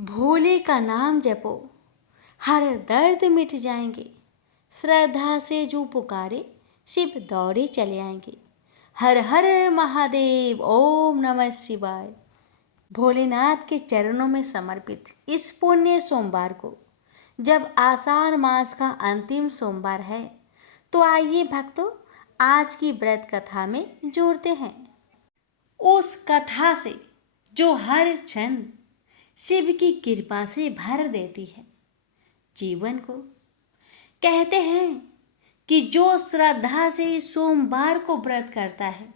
भोले का नाम जपो, हर दर्द मिट जाएंगे। श्रद्धा से जो पुकारे, शिव दौड़े चले आएंगे। हर हर महादेव, ओम नमः शिवाय। भोलेनाथ के चरणों में समर्पित इस पुण्य सोमवार को, जब आषाढ़ मास का अंतिम सोमवार है, तो आइए भक्तों, आज की व्रत कथा में जोड़ते हैं। उस कथा से जो हर क्षण शिव की कृपा से भर देती है जीवन को। कहते हैं कि जो श्रद्धा से इस सोमवार को व्रत करता है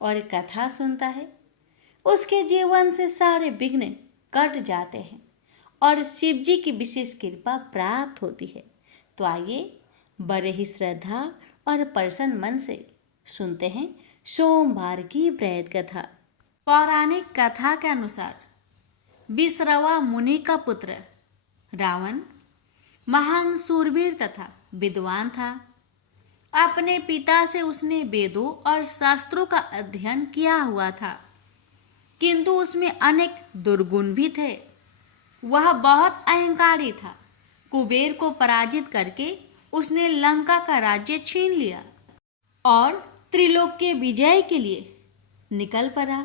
और कथा सुनता है, उसके जीवन से सारे विघ्न कट जाते हैं और शिव जी की विशेष कृपा प्राप्त होती है। तो आइए बड़े ही श्रद्धा और प्रसन्न मन से सुनते हैं सोमवार की व्रत कथा। पौराणिक कथा के अनुसार विश्रवा मुनि का पुत्र रावण महान सूरवीर तथा विद्वान था। अपने पिता से उसने वेदों और शास्त्रों का अध्ययन किया हुआ था, किंतु उसमें अनेक दुर्गुण भी थे। वह बहुत अहंकारी था। कुबेर को पराजित करके उसने लंका का राज्य छीन लिया और त्रिलोक्य विजय के लिए निकल पड़ा।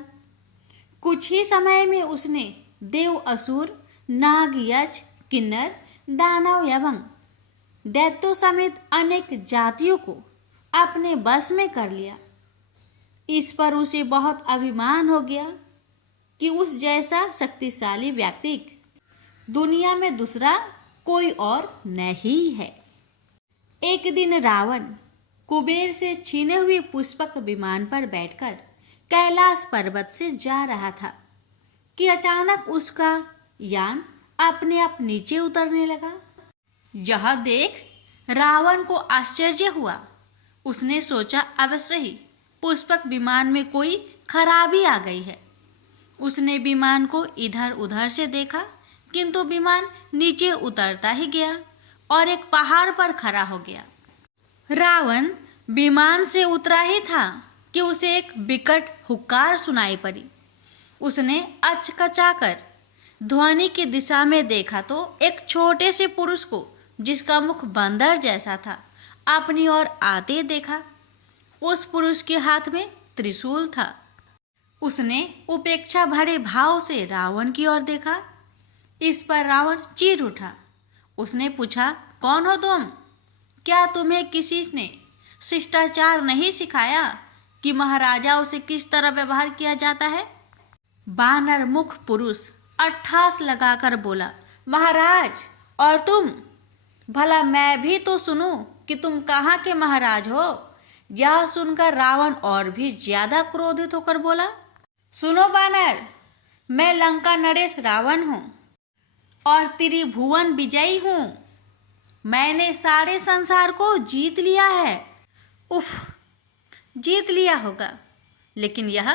कुछ ही समय में उसने देव, असुर, नाग, यक्ष, किन्नर, दानव एवं दैत्यों समेत अनेक जातियों को अपने बस में कर लिया। इस पर उसे बहुत अभिमान हो गया कि उस जैसा शक्तिशाली व्यक्ति दुनिया में दूसरा कोई और नहीं है। एक दिन रावण कुबेर से छीने हुए पुष्पक विमान पर बैठकर कैलाश पर्वत से जा रहा था कि अचानक उसका यान अपने आप नीचे उतरने लगा। यह देख रावण को आश्चर्य हुआ। उसने सोचा अवश्य ही पुष्पक विमान में कोई खराबी आ गई है। उसने विमान को इधर उधर से देखा, किंतु विमान नीचे उतरता ही गया और एक पहाड़ पर खड़ा हो गया। रावण विमान से उतरा ही था कि उसे एक विकट हुक्कार सुनाई पड़ी। उसने अचकचाकर ध्वनि की दिशा में देखा तो एक छोटे से पुरुष को, जिसका मुख बंदर जैसा था, अपनी ओर आते देखा। उस पुरुष के हाथ में त्रिशूल था। उसने उपेक्षा भरे भाव से रावण की ओर देखा। इस पर रावण चीर उठा। उसने पूछा, कौन हो तुम? क्या तुम्हें किसी ने शिष्टाचार नहीं सिखाया कि महाराजाओं से किस तरह व्यवहार किया जाता है? बानर मुख पुरुष अट्ठास लगाकर बोला, महाराज, और तुम? भला मैं भी तो सुनूं कि तुम कहाँ के महाराज हो। यह सुनकर रावण और भी ज्यादा क्रोधित होकर बोला, सुनो बानर, मैं लंका नरेश रावण हूँ और त्रिभुवन विजयी हूँ। मैंने सारे संसार को जीत लिया है। उफ, जीत लिया होगा, लेकिन यह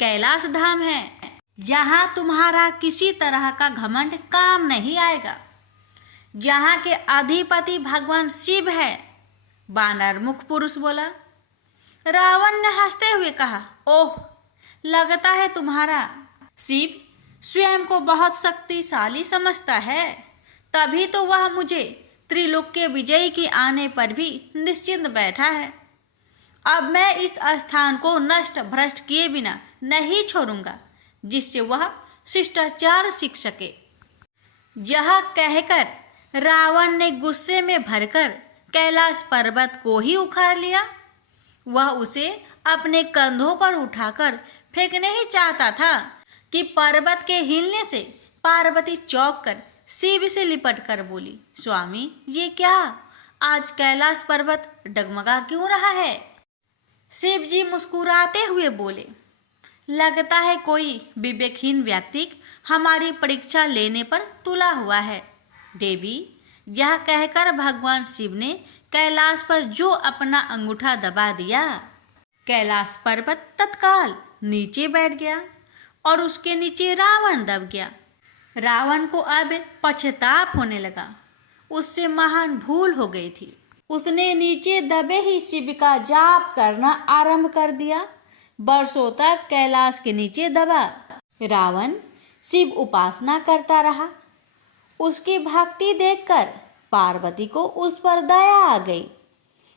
कैलाश धाम है। यहाँ तुम्हारा किसी तरह का घमंड काम नहीं आएगा। यहाँ के अधिपति भगवान शिव है। बानर मुख पुरुष बोला। रावण ने हंसते हुए कहा, ओह, लगता है तुम्हारा शिव स्वयं को बहुत शक्तिशाली समझता है, तभी तो वह मुझे त्रिलोक्य विजयी के आने पर भी निश्चिंत बैठा है। अब मैं इस स्थान को नष्ट भ्रष्ट किए बिना नहीं छोड़ूंगा, जिससे वह शिष्टाचार सीख सके। यह कहकर रावण ने गुस्से में भरकर कैलाश पर्वत को ही उखाड़ लिया। वह उसे अपने कंधों पर उठाकर फेंकने ही चाहता था कि पर्वत के हिलने से पार्वती चौंक कर शिव से लिपट कर बोली, स्वामी, ये क्या? आज कैलाश पर्वत डगमगा क्यों रहा है? शिव जी मुस्कुराते हुए बोले, लगता है कोई विवेकहीन व्यक्ति हमारी परीक्षा लेने पर तुला हुआ है। देवी, यह कहकर भगवान शिव ने कैलाश पर जो अपना अंगूठा दबा दिया, कैलाश पर्वत तत्काल नीचे बैठ गया और उसके नीचे रावण दब गया। रावण को अब पश्चाताप होने लगा। उससे महान भूल हो गई थी। उसने नीचे दबे ही शिव का जाप करना आरंभ कर दिया। वर्षों तक कैलाश के नीचे दबा रावण शिव उपासना करता रहा। उसकी भक्ति देखकर पार्वती को उस पर दया आ गई।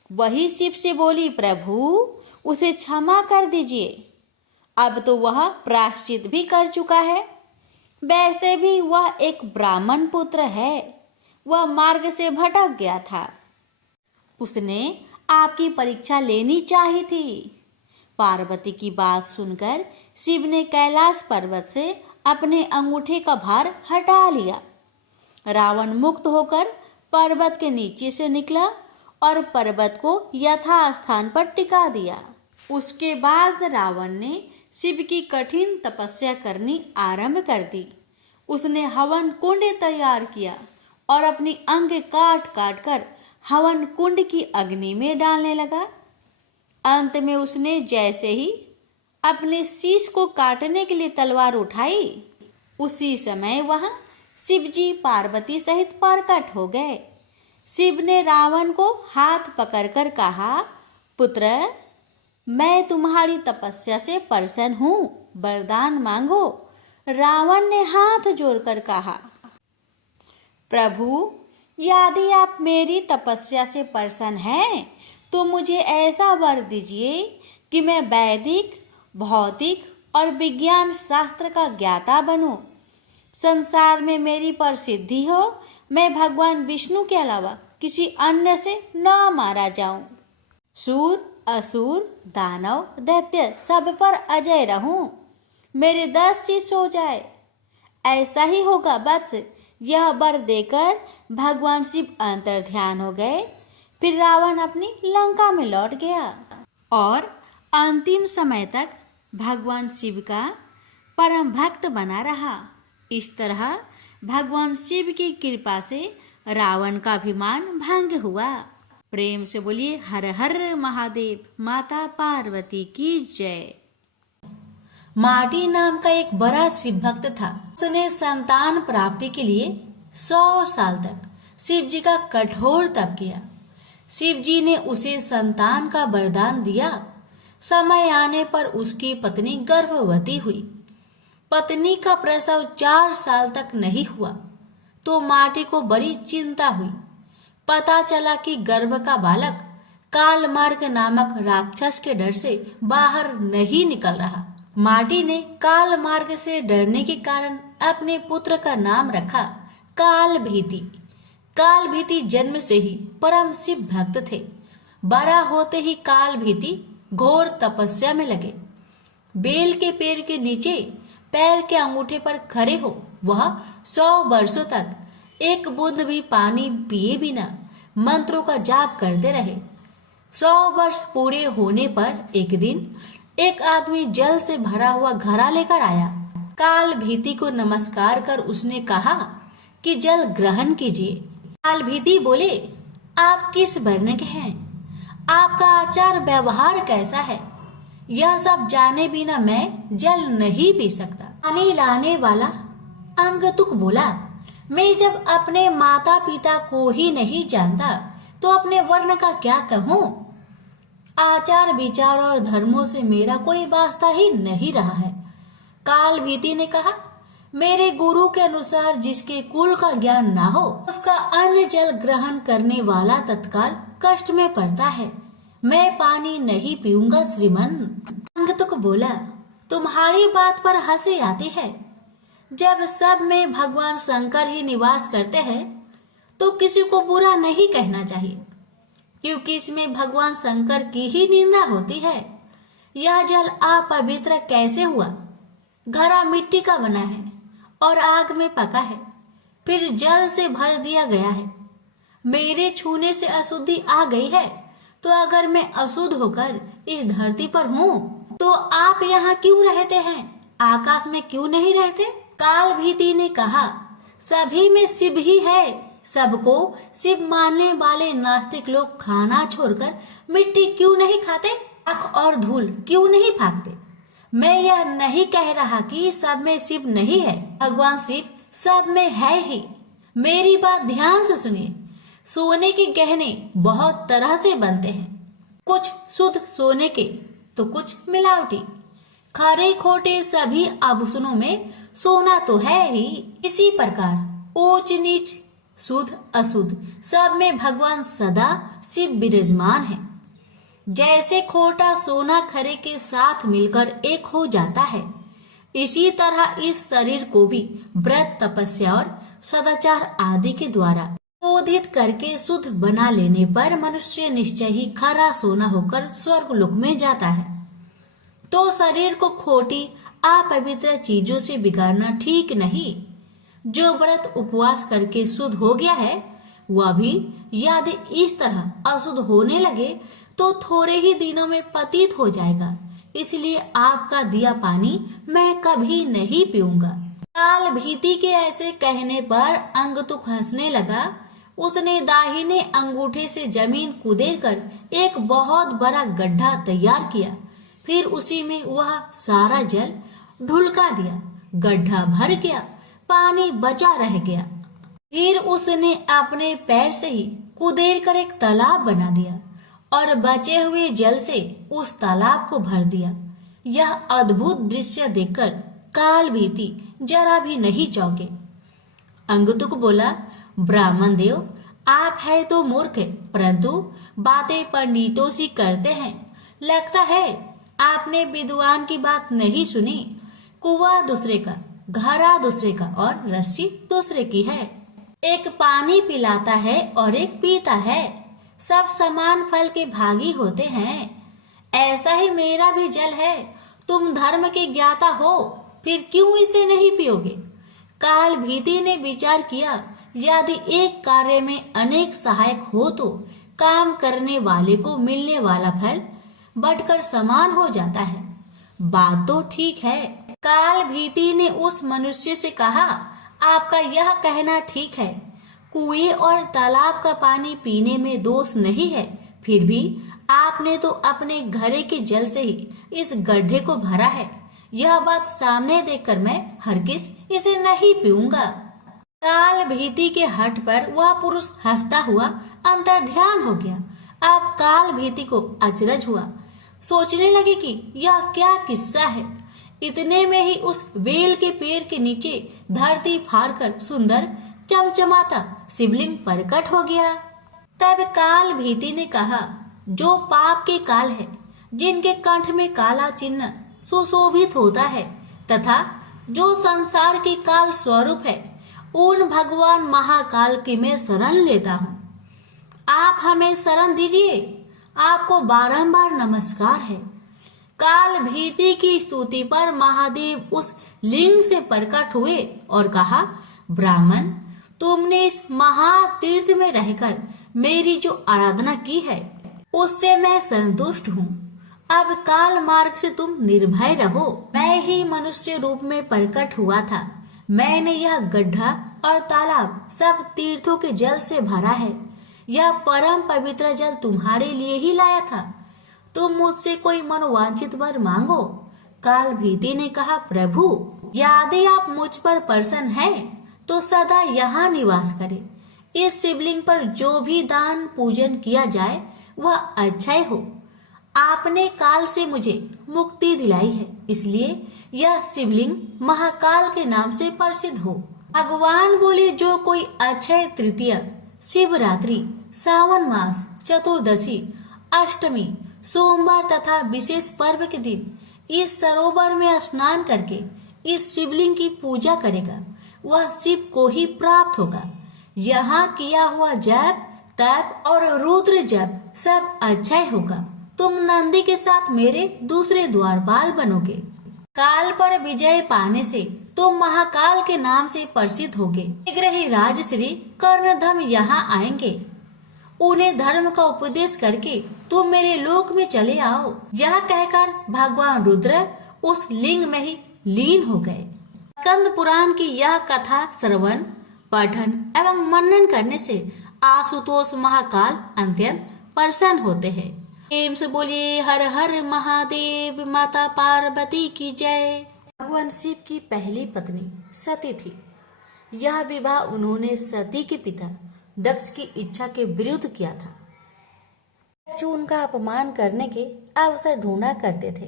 वही शिव से बोली, प्रभु उसे क्षमा कर दीजिए, अब तो वह प्रायश्चित भी कर चुका है। वैसे भी वह एक ब्राह्मण पुत्र है, वह मार्ग से भटक गया था, उसने आपकी परीक्षा लेनी चाहिए थी। पार्वती की बात सुनकर शिव ने कैलाश पर्वत से अपने अंगूठे का भार हटा लिया। रावण मुक्त होकर पर्वत के नीचे से निकला और पर्वत को यथास्थान पर टिका दिया। उसके बाद रावण ने शिव की कठिन तपस्या करनी आरंभ कर दी। उसने हवन कुंड तैयार किया और अपनी अंग काट काट कर हवन कुंड की अग्नि में डालने लगा। अंत में उसने जैसे ही अपने शीश को काटने के लिए तलवार उठाई, उसी समय वहां शिवजी पार्वती सहित प्रकट हो गए। शिव ने रावण को हाथ पकड़कर कहा, पुत्र मैं तुम्हारी तपस्या से प्रसन्न हूँ, वरदान मांगो। रावण ने हाथ जोड़कर कहा, प्रभु यदि आप मेरी तपस्या से प्रसन्न हैं तो मुझे ऐसा वर दीजिए कि मैं वैदिक, भौतिक और विज्ञान शास्त्र का ज्ञाता बनूं। संसार में मेरी प्रसिद्धि हो, मैं भगवान विष्णु के अलावा किसी अन्य से न मारा जाऊं। सूर, असुर, दानव, दैत्य सब पर अजय रहूं। मेरे 10 शिष्य हो जाए। ऐसा ही होगा वत्स। यह वर देकर भगवान शिव अंतर्ध्यान हो गए। फिर रावण अपनी लंका में लौट गया और अंतिम समय तक भगवान शिव का परम भक्त बना रहा। इस तरह भगवान शिव की कृपा से रावण का अभिमान भंग हुआ। प्रेम से बोलिए हर हर महादेव। माता पार्वती की जय। माटी नाम का एक बड़ा शिव भक्त था। उसने संतान प्राप्ति के लिए 100 साल तक शिव जी का कठोर तप किया। शिव जी ने उसे संतान का वरदान दिया। समय आने पर उसकी पत्नी गर्भवती हुई। पत्नी का प्रसव 4 साल तक नहीं हुआ तो माटी को बड़ी चिंता हुई। पता चला कि गर्भ का बालक कालमार्ग नामक राक्षस के डर से बाहर नहीं निकल रहा। माटी ने कालमार्ग से डरने के कारण अपने पुत्र का नाम रखा कालभीति। कालभीति जन्म से ही परम शिव भक्त थे। बड़ा होते ही कालभीति घोर तपस्या में लगे। बेल के पेड़ के नीचे पैर के अंगूठे पर खड़े हो वह 100 वर्षों तक एक बूंद भी पानी पिए बिना मंत्रों का जाप करते रहे। 100 वर्ष पूरे होने पर एक दिन एक आदमी जल से भरा हुआ घड़ा लेकर आया। कालभीति को नमस्कार कर उसने कहा कि जल ग्रहण कीजिए। कालभीति बोले, आप किस वर्ण के हैं? आपका आचार व्यवहार कैसा है? यह सब जाने बिना मैं जल नहीं पी सकता। पानी लाने वाला अंगतुक बोला, मैं जब अपने माता पिता को ही नहीं जानता तो अपने वर्ण का क्या कहूँ? आचार विचार और धर्मों से मेरा कोई वास्ता ही नहीं रहा है। कालभीति ने कहा, मेरे गुरु के अनुसार जिसके कुल का ज्ञान ना हो उसका अन्न जल ग्रहण करने वाला तत्काल कष्ट में पड़ता है। मैं पानी नहीं पीऊंगा श्रीमन। अंगतुक बोला, तुम्हारी बात पर हंसी आती है। जब सब में भगवान शंकर ही निवास करते हैं तो किसी को बुरा नहीं कहना चाहिए, क्योंकि इसमें भगवान शंकर की ही निंदा होती है। यह जल अपवित्र कैसे हुआ? घड़ा मिट्टी का बना है और आग में पका है, फिर जल से भर दिया गया है। मेरे छूने से अशुद्धि आ गई है तो अगर मैं अशुद्ध होकर इस धरती पर हूँ तो आप यहाँ क्यों रहते हैं? आकाश में क्यों नहीं रहते? कालभीति ने कहा, सभी में शिव ही है। सबको शिव मानने वाले नास्तिक लोग खाना छोड़कर मिट्टी क्यों नहीं खाते? आँख और धूल क्यों नहीं भागते? मैं यह नहीं कह रहा कि सब में शिव नहीं है। भगवान शिव सब में है ही। मेरी बात ध्यान से सुनिए। सोने के गहने बहुत तरह से बनते हैं, कुछ शुद्ध सोने के तो कुछ मिलावटी। खरे खोटे सभी आभूषणों में सोना तो है ही। इसी प्रकार ऊंच नीच, शुद्ध अशुद्ध सब में भगवान सदा शिव विराजमान है। जैसे खोटा सोना खरे के साथ मिलकर एक हो जाता है, इसी तरह इस शरीर को भी व्रत, तपस्या और सदाचार आदि के द्वारा शोधित करके शुद्ध बना लेने पर मनुष्य निश्चय ही खरा सोना होकर स्वर्ग लोक में जाता है। तो शरीर को खोटी अपवित्र चीजों से बिगाड़ना ठीक नहीं। जो व्रत उपवास करके शुद्ध हो गया है, वह भी यदि इस तरह अशुद्ध होने लगे तो थोड़े ही दिनों में पतित हो जाएगा। इसलिए आपका दिया पानी मैं कभी नहीं पीऊंगा। काल भीति के ऐसे कहने पर अंगतुक हंसने लगा। उसने दाहिने अंगूठे से जमीन कुदेर कर एक बहुत बड़ा गड्ढा तैयार किया। फिर उसी में वह सारा जल ढुलका दिया। गड्ढा भर गया, पानी बचा रह गया। फिर उसने अपने पैर से ही कुदेर कर एक तालाब बना दिया और बचे हुए जल से उस तालाब को भर दिया। यह अद्भुत दृश्य देखकर काल भीति जरा भी नहीं चौंके। अंगतुक बोला, ब्राह्मण देव, आप है तो मूर्ख, परंतु बातें पंडितों सी करते हैं। लगता है आपने विद्वान की बात नहीं सुनी। कुआं दूसरे का, घड़ा दूसरे का और रस्सी दूसरे की है। एक पानी पिलाता है और एक पीता है। सब समान फल के भागी होते हैं। ऐसा ही मेरा भी जल है। तुम धर्म के ज्ञाता हो, फिर क्यों इसे नहीं पियोगे? काल भीति ने विचार किया, यदि एक कार्य में अनेक सहायक हो तो काम करने वाले को मिलने वाला फल बढ़कर समान हो जाता है। बात तो ठीक है। काल भीति ने उस मनुष्य से कहा, आपका यह कहना ठीक है। कुएं और तालाब का पानी पीने में दोष नहीं है, फिर भी आपने तो अपने घड़े के जल से ही इस गड्ढे को भरा है। यह बात सामने देखकर मैं हरगिज इसे नहीं पीऊंगा। काल भीति के हठ पर वह पुरुष हंसता हुआ अंतर्ध्यान हो गया। अब काल भीति को अचरज हुआ। सोचने लगे कि यह क्या किस्सा है। इतने में ही उस बेल के पेड़ के नीचे धरती फाड़कर सुंदर चमचमाता शिवलिंग प्रकट हो गया। तब काल भीति ने कहा, जो पाप के काल है, जिनके कंठ में काला चिन्ह सुशोभित होता है तथा जो संसार के काल स्वरूप है, उन भगवान महाकाल की मैं शरण लेता हूँ। आप हमें शरण दीजिए। आपको बारंबार नमस्कार है। काल भीति की स्तुति पर महादेव उस लिंग से प्रकट हुए और कहा, ब्राह्मण, तुमने इस महातीर्थ में रहकर मेरी जो आराधना की है, उससे मैं संतुष्ट हूँ। अब काल मार्ग से तुम निर्भय रहो। मैं ही मनुष्य रूप में प्रकट हुआ था। मैंने यह गड्ढा और तालाब सब तीर्थों के जल से भरा है। यह परम पवित्र जल तुम्हारे लिए ही लाया था। तुम मुझसे कोई मनोवांछित वर मांगो। काल भीति ने कहा, प्रभु, यदि आप मुझ पर प्रसन्न हैं, तो सदा यहाँ निवास करें। इस शिवलिंग पर जो भी दान पूजन किया जाए वह अच्छा ही हो। आपने काल से मुझे मुक्ति दिलाई है, इसलिए यह शिवलिंग महाकाल के नाम से प्रसिद्ध हो। भगवान बोले, जो कोई अक्षय तृतीया, शिवरात्रि, सावन मास, चतुर्दशी, अष्टमी, सोमवार तथा विशेष पर्व के दिन इस सरोवर में स्नान करके इस शिवलिंग की पूजा करेगा, वह शिव को ही प्राप्त होगा। यहाँ किया हुआ जप, तप और रुद्र जप सब अच्छा ही होगा। तुम नंदी के साथ मेरे दूसरे द्वारपाल बनोगे। काल पर विजय पाने से तुम महाकाल के नाम से प्रसिद्ध होगे। शीघ्र ही राजश्री कर्णधम यहाँ आएंगे। उन्हें धर्म का उपदेश करके तुम मेरे लोक में चले आओ। यह कहकर भगवान रुद्र उस लिंग में ही लीन हो गए। स्कंद पुराण की यह कथा श्रवण, पठन एवं मनन करने से आशुतोष महाकाल अत्यंत प्रसन्न होते हैं। प्रेम से बोलिए हर हर महादेव। माता पार्वती की जय। भगवान शिव की पहली पत्नी सती थी। यह विवाह उन्होंने सती के पिता दक्ष की इच्छा के विरुद्ध किया था। दक्ष उनका अपमान करने के अवसर ढूंढा करते थे।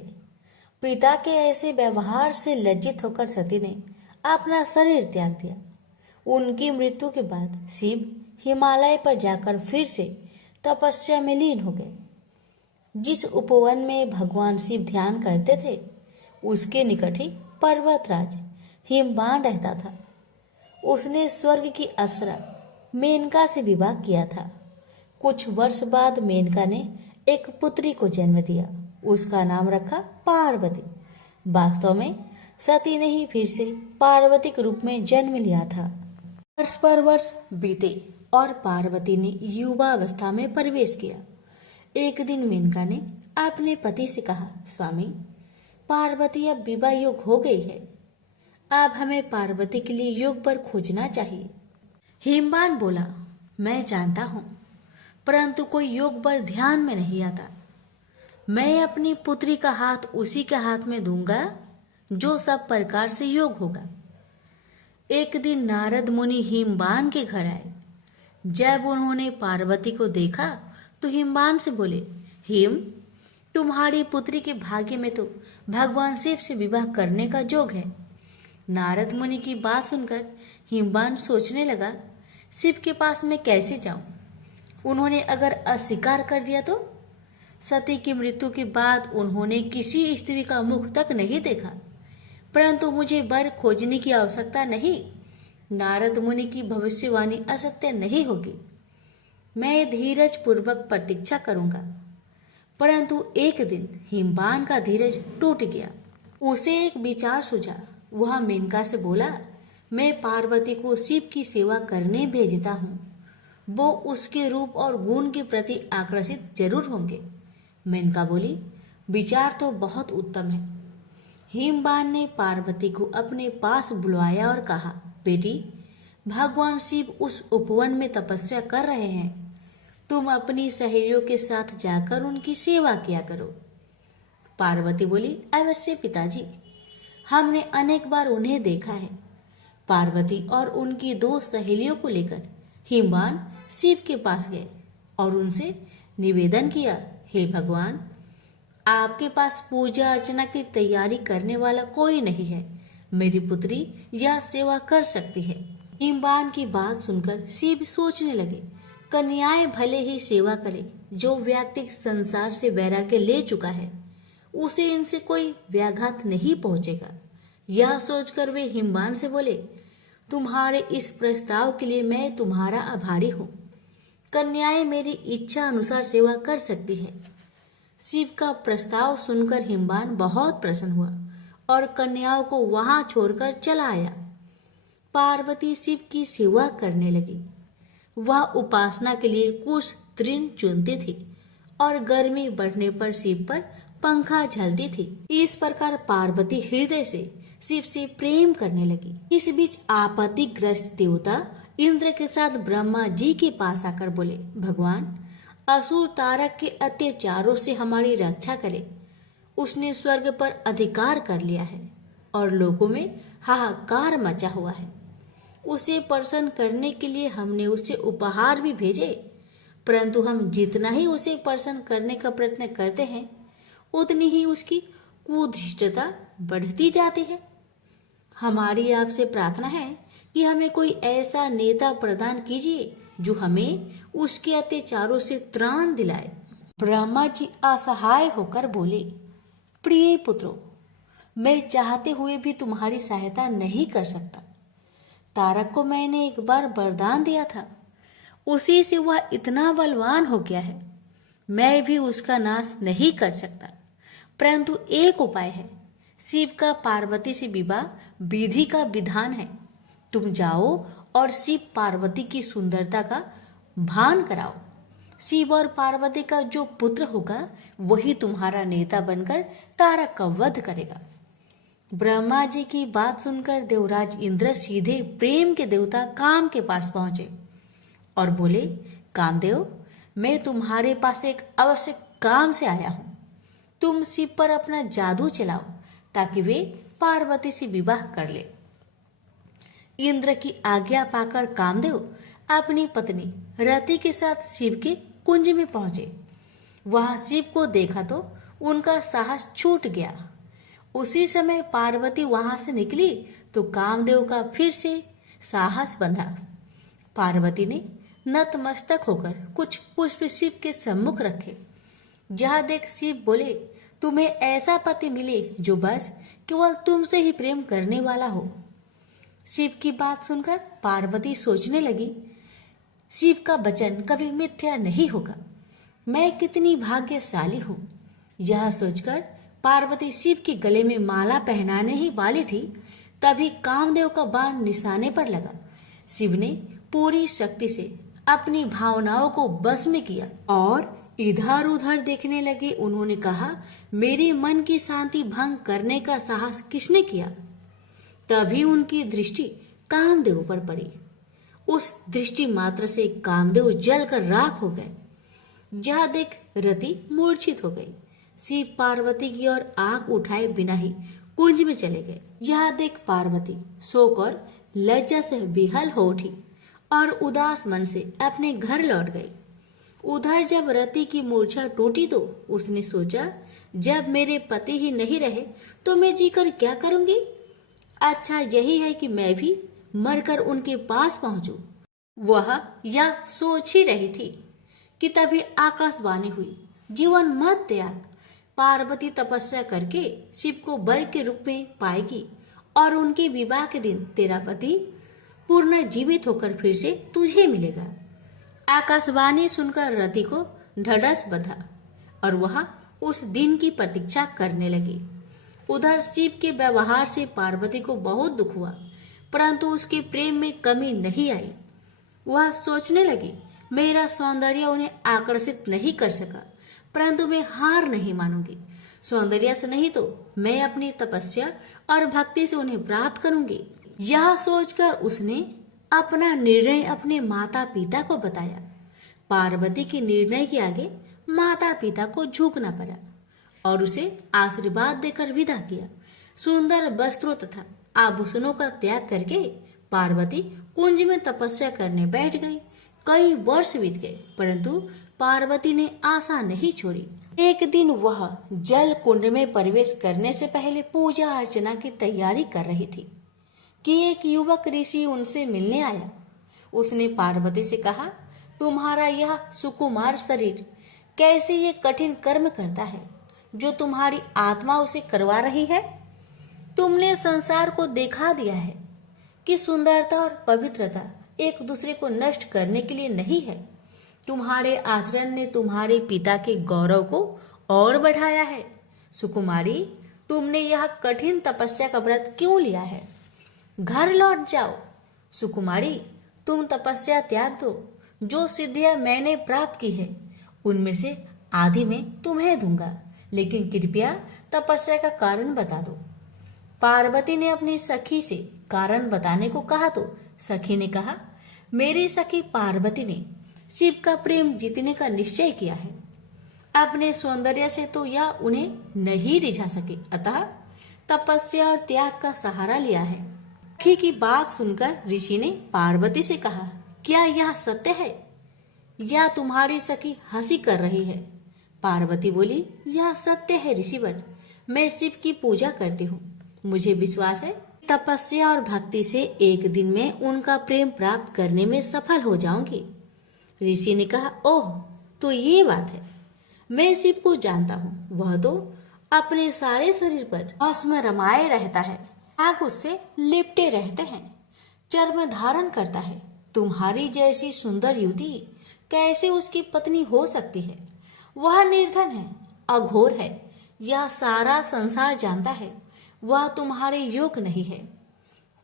पिता के ऐसे व्यवहार से लज्जित होकर सती ने अपना शरीर त्याग दिया। उनकी मृत्यु के बाद शिव हिमालय पर जाकर फिर से तपस्या में लीन हो गए। जिस उपवन में भगवान शिव ध्यान करते थे उसके निकट ही पर्वतराज हिमवान रहता था। उसने स्वर्ग की अप्सरा मेनका से विवाह किया था। कुछ वर्ष बाद मेनका ने एक पुत्री को जन्म दिया। उसका नाम रखा पार्वती। वास्तव में सती ने ही फिर से पार्वती के रूप में जन्म लिया था। वर्ष पर वर्ष बीते और पार्वती ने युवावस्था में प्रवेश किया। एक दिन मेनका ने अपने पति से कहा, स्वामी, पार्वती अब विवाह योग हो गई है। अब हमें पार्वती के लिए योग वर खोजना चाहिए। हिमवान बोला, मैं जानता हूँ, परंतु कोई योग वर ध्यान में नहीं आता। मैं अपनी पुत्री का हाथ उसी के हाथ में दूंगा जो सब प्रकार से योग होगा। एक दिन नारद मुनि हिमवान के घर आए। जब उन्होंने पार्वती को देखा तो हिमवान से बोले, हिम, तुम्हारी पुत्री के भाग्य में तो भगवान शिव से विवाह करने का योग है। नारद मुनि की बात सुनकर हिमवान सोचने लगा, शिव के पास मैं कैसे जाऊं? उन्होंने अगर अस्वीकार कर दिया तो? सती की मृत्यु के बाद उन्होंने किसी स्त्री का मुख तक नहीं देखा। परंतु मुझे वर खोजने की आवश्यकता नहीं। नारद मुनि की भविष्यवाणी असत्य नहीं होगी। मैं धीरज पूर्वक प्रतीक्षा करूंगा। परंतु एक दिन हिमवान का धीरज टूट गया। उसे एक विचार सूझा। वह मेनका से बोला, मैं पार्वती को शिव की सेवा करने भेजता हूँ। वो उसके रूप और गुण के प्रति आकर्षित जरूर होंगे। मेनका बोली, विचार तो बहुत उत्तम है। हिमवान ने पार्वती को अपने पास बुलवाया और कहा, बेटी, भगवान शिव उस उपवन में तपस्या कर रहे हैं। तुम अपनी सहेलियों के साथ जाकर उनकी सेवा किया करो। पार्वती बोली, अवश्य पिताजी, हमने अनेक बार उन्हें देखा है। पार्वती और उनकी दो सहेलियों को लेकर हिमवान शिव के पास गए और उनसे निवेदन किया, हे भगवान, आपके पास पूजा अर्चना की तैयारी करने वाला कोई नहीं है। मेरी पुत्री यह सेवा कर सकती है। हिमवान की बात सुनकर शिव सोचने लगे, कन्याएं भले ही सेवा करे। जो व्यक्ति संसार से वैराग्य ले चुका है उसे इनसे कोई व्याघात नहीं पहुंचेगा। यह सोचकर वे हिमवान से बोले, तुम्हारे इस प्रस्ताव के लिए मैं तुम्हारा आभारी हूँ। कन्याएं मेरी इच्छा अनुसार सेवा कर सकती है। शिव का प्रस्ताव सुनकर हिमवान बहुत प्रसन्न हुआ और कन्याओं को वहां छोड़कर चला आया। पार्वती शिव की सेवा करने लगी। वह उपासना के लिए कुछ तृण चुनती थी और गर्मी बढ़ने पर शिव पर पंखा झलती थी। इस प्रकार पार्वती हृदय से शिव से प्रेम करने लगी। इस बीच आपत्तिग्रस्त देवता इंद्र के साथ ब्रह्मा जी के पास आकर बोले, भगवान, असुर तारक के अत्याचारों से हमारी रक्षा करे। उसने स्वर्ग पर अधिकार कर लिया है और लोगों में हाहाकार मचा हुआ है। उसे प्रसन्न करने के लिए हमने उसे उपहार भी भेजे, परंतु हम जितना ही उसे प्रसन्न करने का प्रयत्न करते हैं उतनी ही उसकी कुधृष्टता बढ़ती जाती है। हमारी आपसे प्रार्थना है कि हमें कोई ऐसा नेता प्रदान कीजिए जो हमें उसके अत्याचारों से त्राण दिलाए। ब्रह्मा जी असहाय होकर बोले, प्रिय पुत्रों, मैं चाहते हुए भी तुम्हारी सहायता नहीं कर सकता। तारक को मैंने एक बार वरदान दिया था, उसी से वह इतना बलवान हो गया है। मैं भी उसका नाश नहीं कर सकता, परंतु एक उपाय है। शिव का पार्वती से विवाह विधि का विधान है। तुम जाओ और शिव पार्वती की सुंदरता का भान कराओ। शिव और पार्वती का जो पुत्र होगा वही तुम्हारा नेता बनकर तारक का वध करेगा। ब्रह्मा जी की बात सुनकर देवराज इंद्र सीधे प्रेम के देवता काम के पास पहुंचे और बोले, कामदेव, मैं तुम्हारे पास एक आवश्यक काम से आया हूं। तुम शिव पर अपना जादू चलाओ ताकि वे पार्वती से विवाह कर ले। इंद्र की आज्ञा पाकर कामदेव अपनी पत्नी रति के साथ शिव के कुंज में पहुंचे। वहां शिव को देखा तो उनका साहस छूट गया। उसी समय पार्वती वहां से निकली तो कामदेव का फिर से साहस बंधा। पार्वती ने नतमस्तक होकर कुछ पुष्प शिव के सम्मुख रखे। जहाँ देख शिव बोले, तुम्हें ऐसा पति मिले जो बस केवल तुमसे ही प्रेम करने वाला हो। शिव की बात सुनकर पार्वती सोचने लगी, शिव का वचन कभी मिथ्या नहीं होगा। मैं कितनी भाग्यशाली हूँ। यह सोचकर पार्वती शिव के गले में माला पहनाने ही वाली थी, तभी कामदेव का बाण निशाने पर लगा। शिव ने पूरी शक्ति से अपनी भावनाओं को बस में किया और इधर उधर देखने लगे। उन्होंने कहा, मेरे मन की शांति भंग करने का साहस किसने किया? तभी उनकी दृष्टि कामदेव पर पड़ी। उस दृष्टि मात्र से कामदेव जलकर राख हो गए। यह देख रति मूर्छित हो गई। शिव पार्वती की ओर आंख उठाए बिना ही कुंज में चले गए। यह देख पार्वती शोक और लज्जा से विहल हो उठी और उदास मन से अपने घर लौट गई। उधर जब रति की मूर्छा टूटी तो उसने सोचा, जब मेरे पति ही नहीं रहे तो मैं जीकर क्या करूंगी? अच्छा यही है कि मैं भी मरकर उनके पास पहुंचूं। वह यह सोच ही रही थी कि तभी आकाशवाणी हुई, जीवन मत त्याग। पार्वती तपस्या करके शिव को वर के रूप में पाएगी और उनके विवाह के दिन तेरा पति पूर्ण जीवित होकर फिर से तुझे मिलेगा। आकाशवाणी सुनकर रति को ढढस बंधा और वह उस दिन की प्रतीक्षा करने लगी। उधर शिव के व्यवहार से पार्वती को बहुत दुख हुआ, परंतु उसके प्रेम में कमी नहीं आई। वह सोचने लगी, मेरा सौंदर्य उन्हें आकर्षित नहीं कर सका, परंतु मैं हार नहीं मानूंगी। सौंदर्य से नहीं तो मैं अपनी तपस्या और भक्ति से उन्हें प्राप्त करूंगी। यह सोचकर उसने अपना निर्णय अपने माता पिता को बताया। पार्वती के निर्णय के आगे माता पिता को झुकना पड़ा और उसे आशीर्वाद देकर विदा किया। सुंदर वस्त्रों तथा आभूषणों का त्याग करके पार्वती कुंज में तपस्या करने बैठ गई। कई वर्ष बीत गए, परंतु पार्वती ने आशा नहीं छोड़ी। एक दिन वह जल कुंड में प्रवेश करने से पहले पूजा अर्चना की तैयारी कर रही थी कि एक युवक ऋषि उनसे मिलने आया। उसने पार्वती से कहा, तुम्हारा यह सुकुमार शरीर कैसे ये कठिन कर्म करता है जो तुम्हारी आत्मा उसे करवा रही है? तुमने संसार को दिखा दिया है कि सुंदरता और पवित्रता एक दूसरे को नष्ट करने के लिए नहीं है। तुम्हारे आचरण ने तुम्हारे पिता के गौरव को और बढ़ाया है। सुकुमारी, तुमने यह कठिन तपस्या का व्रत क्यों लिया है? घर लौट जाओ। सुकुमारी, तुम तपस्या त्याग दो। जो सिद्धियां मैंने प्राप्त की है उनमें से आधी मैं तुम्हें दूंगा, लेकिन कृपया तपस्या का कारण बता दो। पार्वती ने अपनी सखी से कारण बताने को कहा तो सखी ने कहा, मेरी सखी पार्वती ने शिव का प्रेम जीतने का निश्चय किया है। अपने सौंदर्य से तो यह उन्हें नहीं रिझा सके, अतः तपस्या और त्याग का सहारा लिया है। सखी की बात सुनकर ऋषि ने पार्वती से कहा, क्या यह सत्य है या तुम्हारी सखी हंसी कर रही है? पार्वती बोली, यह सत्य है ऋषिवर। मैं शिव की पूजा करती हूँ। मुझे विश्वास है तपस्या और भक्ति से एक दिन में उनका प्रेम प्राप्त करने में सफल हो जाऊंगी। ऋषि ने कहा, ओह, तो ये बात है। मैं शिव को जानता हूँ। वह तो अपने सारे शरीर पर भस्म रमाए रहता है, आग उससे लिपटे रहते हैं, चर्म धारण करता है। तुम्हारी जैसी सुंदर युवती कैसे उसकी पत्नी हो सकती है? वह निर्धन है, अघोर है, यह सारा संसार जानता है। वह तुम्हारे योग नहीं है।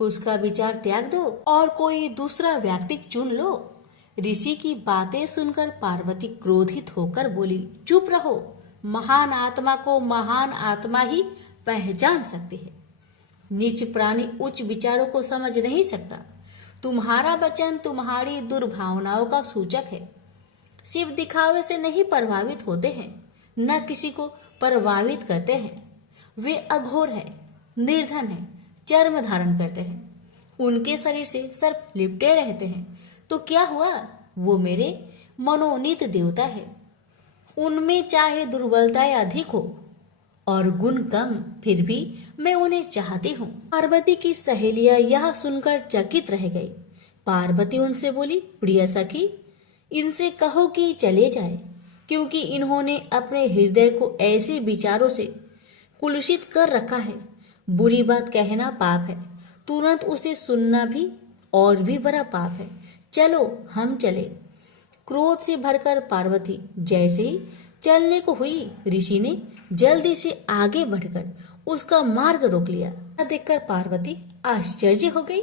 उसका विचार त्याग दो और कोई दूसरा व्यक्ति चुन लो। ऋषि की बातें सुनकर पार्वती क्रोधित होकर बोली, चुप रहो। महान आत्मा को महान आत्मा ही पहचान सकती है। नीच प्राणी उच्च विचारों को समझ नहीं सकता। तुम्हारा वचन तुम्हारी दुर्भावनाओं का सूचक है। शिव दिखावे से नहीं प्रभावित होते हैं, न किसी को प्रभावित करते हैं। वे अघोर है, निर्धन है, चर्म धारण करते हैं। उनके शरीर से सर्प लिपटे रहते हैं, तो क्या हुआ? वो मेरे मनोनीत देवता है। उनमें चाहे दुर्बलताएं अधिक हो, और गुण कम, फिर भी मैं उन्हें चाहती हूँ। पार्वती की सहेलियां यह सुनकर चकित रह गई। पार्वती उनसे बोली, प्रिय सखी, इनसे कहो कि चले जाए, क्योंकि इन्होंने अपने हृदय को ऐसे विचारों से कुलुषित कर रखा है। बुरी बात कहना पाप है, तुरंत उसे सुनना भी और भी बड़ा पाप है। चलो हम चले। क्रोध से भरकर पार्वती जैसे ही चलने को हुई, ऋषि ने जल्दी से आगे बढ़कर उसका मार्ग रोक लिया। देखकर पार्वती आश्चर्य हो गई।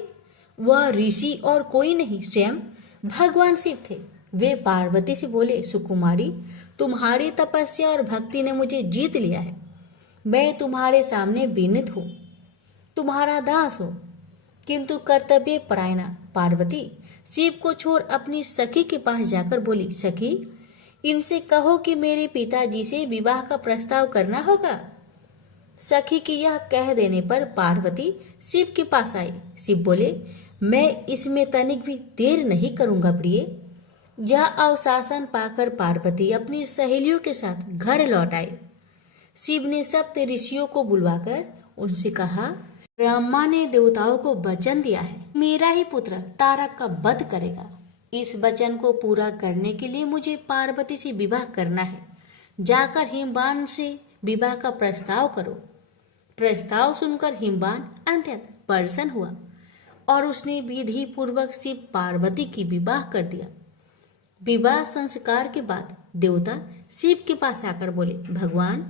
वह ऋषि और कोई नहीं, स्वयं भगवान शिव थे। वे पार्वती से बोले, सुकुमारी, तुम्हारी तपस्या और भक्ति ने मुझे जीत लिया है। मैं तुम्हारे सामने विनीत हूँ, तुम्हारा दास हूँ। किंतु कर्तव्य परायणा पार्वती शिव को छोड़ अपनी सखी के पास जाकर बोली, सखी, इनसे कहो कि मेरे पिताजी से विवाह का प्रस्ताव करना होगा। सखी की यह कह देने पर पार्वती शिव के पास आई। शिव बोले, मैं इसमें तनिक भी देर नहीं करूंगा प्रिय। यह अवशासन पाकर पार्वती अपनी सहेलियों के साथ घर लौट आई। शिव ने सप्त ऋषियों को बुलवाकर उनसे कहा, ब्रह्मा ने देवताओं को वचन दिया है, मेरा ही पुत्र तारक का वध करेगा। इस वचन को पूरा करने के लिए मुझे पार्वती से विवाह करना है। जाकर हिमवान से विवाह का प्रस्ताव करो। प्रस्ताव सुनकर हिमवान अत्यंत प्रसन्न हुआ और उसने विधि पूर्वक शिव पार्वती की विवाह कर दिया। विवाह संस्कार के बाद देवता शिव के पास आकर बोले, भगवान,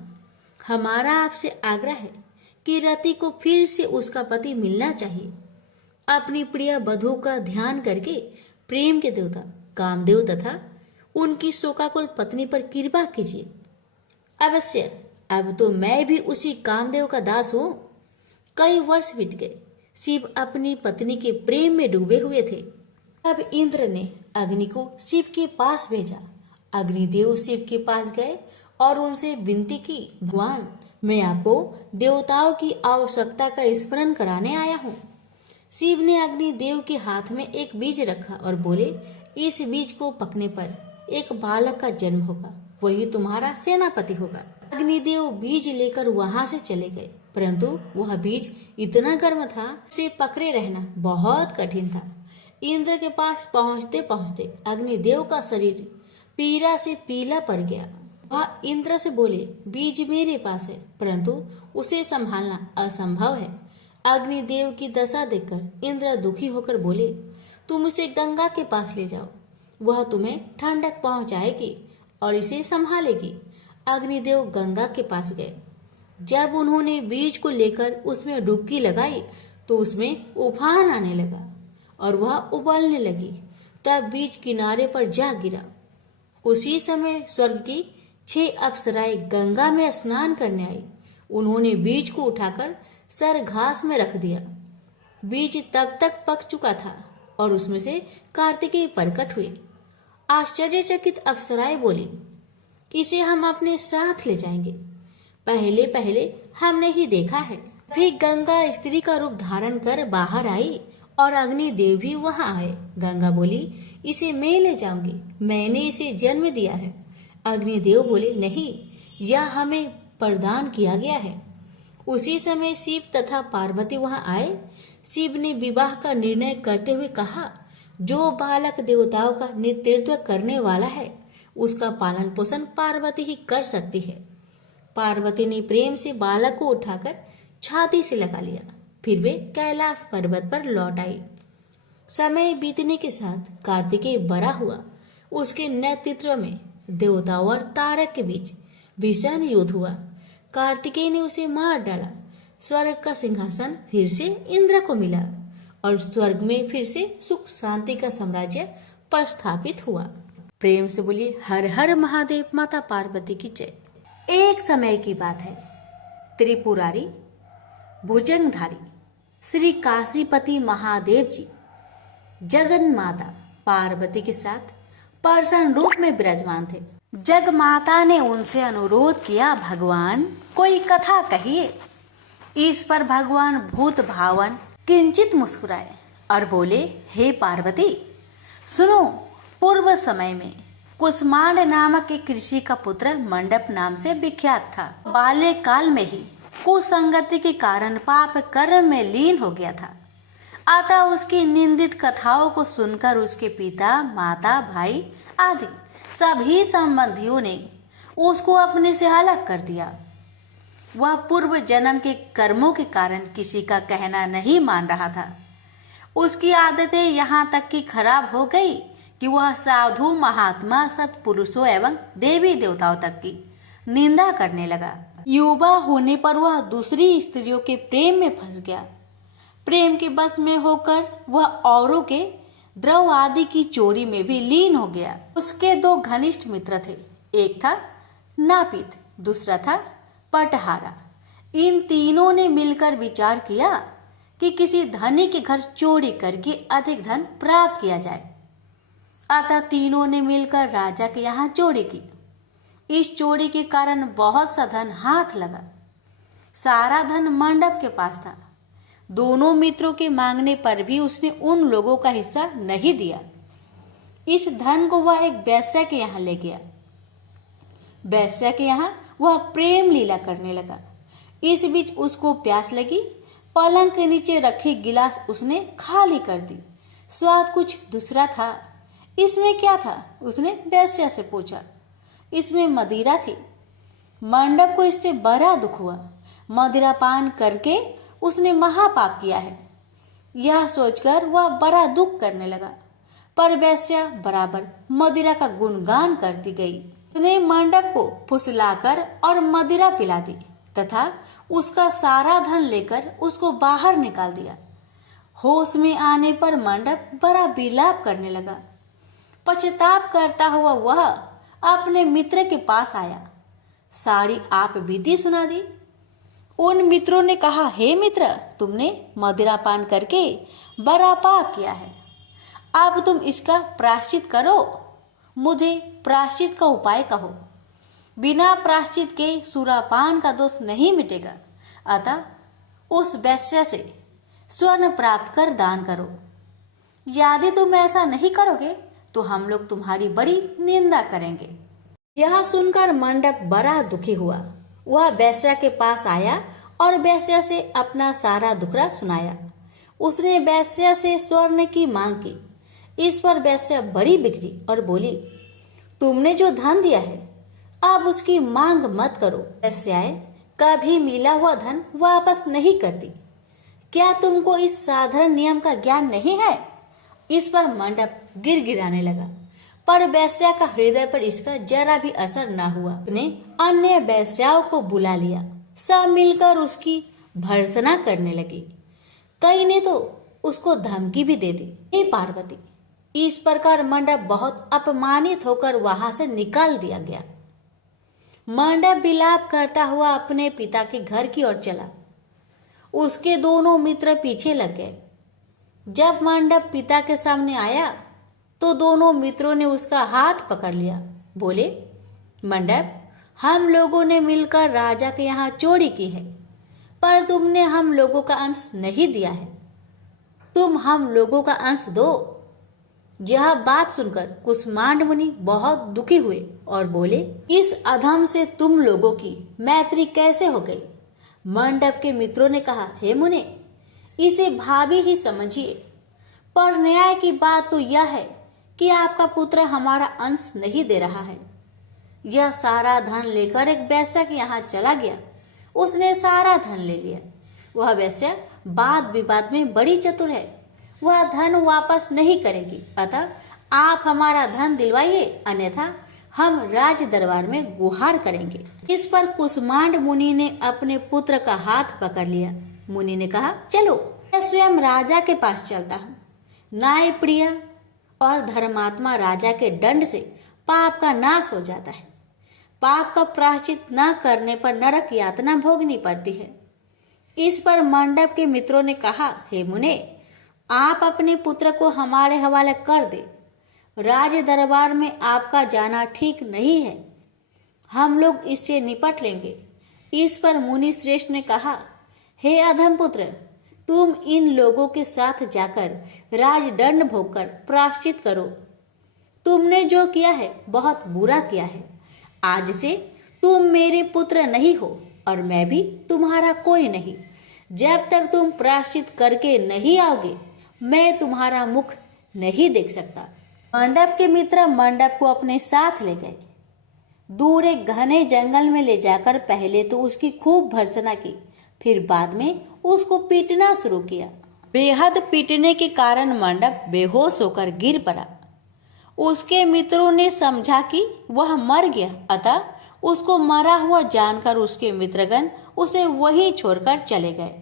हमारा आपसे आग्रह है कि रति को फिर से उसका पति मिलना चाहिए। अपनी प्रिय वधू का ध्यान करके प्रेम के देवता कामदेव तथा उनकी शोकाकुल पत्नी पर कृपा कीजिए। अवश्य, अब तो मैं भी उसी कामदेव का दास हूँ। कई वर्ष बीत गए। शिव अपनी पत्नी के प्रेम में डूबे हुए थे। तब इंद्र ने अग्नि को शिव के पास भेजा। अग्निदेव शिव के पास गए और उनसे विनती की, भगवान, मैं आपको देवताओं की आवश्यकता का स्मरण कराने आया हूँ। शिव ने अग्निदेव के हाथ में एक बीज रखा और बोले, इस बीज को पकने पर एक बालक का जन्म होगा, वही तुम्हारा सेनापति होगा। अग्निदेव बीज लेकर वहां से चले गए, परंतु वह बीज इतना गर्म था, उसे पकड़े रहना बहुत कठिन था। इंद्र के पास पहुंचते पहुंचते अग्निदेव का शरीर पीड़ा से पीला पड़ गया। वह इंद्र से बोले, बीज मेरे पास है, परंतु उसे संभालना असंभव है। अग्निदेव की दशा देखकर इंद्र दुखी होकर बोले, तुम इसे गंगा के पास ले जाओ, वह तुम्हें ठंडक पहुंचाएगी और इसे संभालेगी। अग्निदेव गंगा के पास गए। जब उन्होंने बीज को लेकर उसमें डुबकी लगाई तो उसमें उफान आने लगा और वह उबलने लगी। तब बीज किनारे पर जा गिरा। उसी समय स्वर्ग की 6 अप्सराएं गंगा में स्नान करने आई। उन्होंने बीज को उठाकर सर घास में रख दिया। बीज तब तक पक चुका था और उसमें से कार्तिकेय प्रकट हुए। आश्चर्यचकित अप्सराएं बोली, इसे हम अपने साथ ले जाएंगे, पहले पहले हमने ही देखा है। फिर गंगा स्त्री का रूप धारण कर बाहर आई और अग्निदेव भी वहां आए। गंगा बोली, इसे मैं ले जाऊंगी, मैंने इसे जन्म दिया है। अग्निदेव बोले, नहीं, यह हमें प्रदान किया गया है। उसी समय शिव तथा पार्वती वहां आए। शिव ने विवाह का निर्णय करते हुए कहा, जो बालक देवताओं का नेतृत्व करने वाला है उसका पालन पोषण पार्वती ही कर सकती है। पार्वती ने प्रेम से बालक को उठाकर छाती से लगा लिया। फिर वे कैलाश पर्वत पर लौट आई। समय बीतने के साथ कार्तिकेय बड़ा हुआ। उसके नेतृत्व में देवताओं और तारक के बीच भीषण युद्ध हुआ। कार्तिकेय ने उसे मार डाला। स्वर्ग का सिंहासन फिर से इंद्र को मिला और स्वर्ग में फिर से सुख शांति का साम्राज्य प्रस्थापित हुआ। प्रेम से बोलिए, हर हर महादेव। माता पार्वती की जय। एक समय की बात है, त्रिपुरारी भुजंगधारी श्री काशीपति महादेव जी जगन माता पार्वती के साथ प्रसन्न रूप में विराजमान थे। जग माता ने उनसे अनुरोध किया, भगवान कोई कथा कहिए। इस पर भगवान भूत भावन किंचित मुस्कुराए और बोले, हे पार्वती, सुनो, पूर्व समय में कुसमांड नामक एक ऋषि का पुत्र मंडप नाम से विख्यात था। बाल्यकाल में ही कुसंगति के कारण पाप कर्म में लीन हो गया था। अतः उसकी निंदित कथाओं को सुनकर उसके पिता, माता, भाई आदि सभी संबंधियों ने उसको अपने से अलग कर दिया। वह पूर्व जन्म के कर्मों के कारण किसी का कहना नहीं मान रहा था। उसकी आदतें यहाँ तक कि खराब हो गई कि वह साधु, महात्मा, सत्पुरुषों एवं देवी देवताओं तक की निंदा करने लगा। युवा होने पर वह दूसरी स्त्रियों के प्रेम में फंस गया। प्रेम के बस में होकर वह औरों के द्रव आदि की चोरी में भी लीन हो गया। उसके दो घनिष्ठ मित्र थे, एक था नापित, दूसरा था पटहारा। इन तीनों ने मिलकर विचार किया कि किसी धनी के घर चोरी करके अधिक धन प्राप्त किया जाए। अतः तीनों ने मिलकर राजा के यहाँ चोरी की। इस चोरी के कारण बहुत सा धन हाथ लगा। सारा धन मंडप के पास था। दोनों मित्रों के मांगने पर भी उसने उन लोगों का हिस्सा नहीं दिया। इस धन को वह एक वेश्या के यहाँ ले गया। वेश्या के यहाँ वह प्रेम लीला करने लगा। इस बीच उसको प्यास लगी। पलंग के नीचे रखी गिलास उसने खाली कर दी। स्वाद कुछ दूसरा था। इसमें क्या था? उसने वेश्या से पूछा। इसमें मदिरा थी। मंडप को इससे बड़ा दुख हुआ। मदिरा पान करके उसने महापाप किया है, यह सोचकर वह बड़ा दुख करने लगा। पर वेश्या बराबर मदिरा का गुणगान करती गई। उसने मंडप को फुसलाकर और मदिरा पिला दी तथा उसका सारा धन लेकर उसको बाहर निकाल दिया। होश में आने पर मंडप बड़ा विलाप करने लगा। पश्चाताप करता हुआ वह अपने मित्र के पास आया। सारी आप बीती सुना दी। उन मित्रों ने कहा, हे मित्र, तुमने मदिरा पान करके बड़ा पाप किया है। अब तुम इसका प्रायश्चित करो। मुझे प्रायश्चित का उपाय कहो। बिना प्रायश्चित के सुरापान का दोष नहीं मिटेगा। अतः उस वेश्या से स्वर्ण प्राप्त कर दान करो। यदि तुम ऐसा नहीं करोगे तो हम लोग तुम्हारी बड़ी निंदा करेंगे। यह सुनकर मंडप बड़ा दुखी हुआ। वह वेश्या के पास आया और वेश्या से अपना सारा दुखड़ा सुनाया। उसने वेश्या से स्वर्ण की मांग की। इस पर वेश्या बड़ी बिगड़ी और बोली, तुमने जो धन दिया है अब उसकी मांग मत करो। वेश्याएं कभी मिला हुआ धन वापस नहीं करती। क्या तुमको इस साधारण नियम का ज्ञान नहीं है? इस पर मंडप गिड़गिड़ाने लगा, पर वेश्या का हृदय पर इसका जरा भी असर न हुआ। उसने अन्य वेश्याओं को बुला लिया। सब मिलकर उसकी भर्त्सना करने लगी। कई ने तो उसको धमकी भी दे दी, हे पार्वती। इस प्रकार मंडप बहुत अपमानित होकर वहां से निकाल दिया गया। मंडप विलाप करता हुआ अपने पिता के घर की ओर चला। उसके दोनों मित्र पीछे लग गए। जब मंडप पिता के सामने आया तो दोनों मित्रों ने उसका हाथ पकड़ लिया। बोले, मंडप, हम लोगों ने मिलकर राजा के यहाँ चोरी की है, पर तुमने हम लोगों का अंश नहीं दिया है। तुम हम लोगों का अंश दो। यह बात सुनकर कुसमांड मुनि बहुत दुखी हुए और बोले, इस अधम से तुम लोगों की मैत्री कैसे हो गई? मंडप के मित्रों ने कहा, हे मुने, इसे भाभी ही समझिए, पर न्याय की बात तो यह है कि आपका पुत्र हमारा अंश नहीं दे रहा है। यह सारा धन लेकर एक वेश्या के यहाँ चला गया। उसने सारा धन ले लिया। वह वेश्या वाद विवाद में बड़ी चतुर है। वह धन वापस नहीं करेगी। अतः आप हमारा धन दिलवाइए, अन्यथा हम राज दरबार में गुहार करेंगे। इस पर कुसमांड मुनि ने अपने पुत्र का हाथ पकड़ लिया। मुनि ने कहा, चलो मैं स्वयं राजा के पास चलता हूँ। न्याय प्रिय और धर्मात्मा राजा के दंड से पाप का नाश हो जाता है। पाप का प्रायश्चित न करने पर नरक यातना भोगनी पड़ती है। इस पर मंडप के मित्रों ने कहा, हे मुने, आप अपने पुत्र को हमारे हवाले कर दे। राज दरबार में आपका जाना ठीक नहीं है। हम लोग इससे निपट लेंगे। इस पर मुनि श्रेष्ठ ने कहा, हे अधम पुत्र, तुम इन लोगों के साथ जाकर राजदंड भोगकर प्रायश्चित करो। तुमने जो किया है बहुत बुरा किया है। आज से तुम मेरे पुत्र नहीं हो और मैं भी तुम्हारा कोई नहीं। जब तक तुम प्रायश्चित करके नहीं आओगे मैं तुम्हारा मुख नहीं देख सकता। मंडप के मित्र मंडप को अपने साथ ले गए। दूर एक घने जंगल में ले जाकर पहले तो उसकी खूब भर्त्सना की, फिर बाद में उसको पीटना शुरू किया। बेहद पीटने के कारण मंडप बेहोश होकर गिर पड़ा। उसके मित्रों ने समझा कि वह मर गया, अतः उसको मरा हुआ जानकर उसके मित्रगण उसे वहीं छोड़कर चले गए।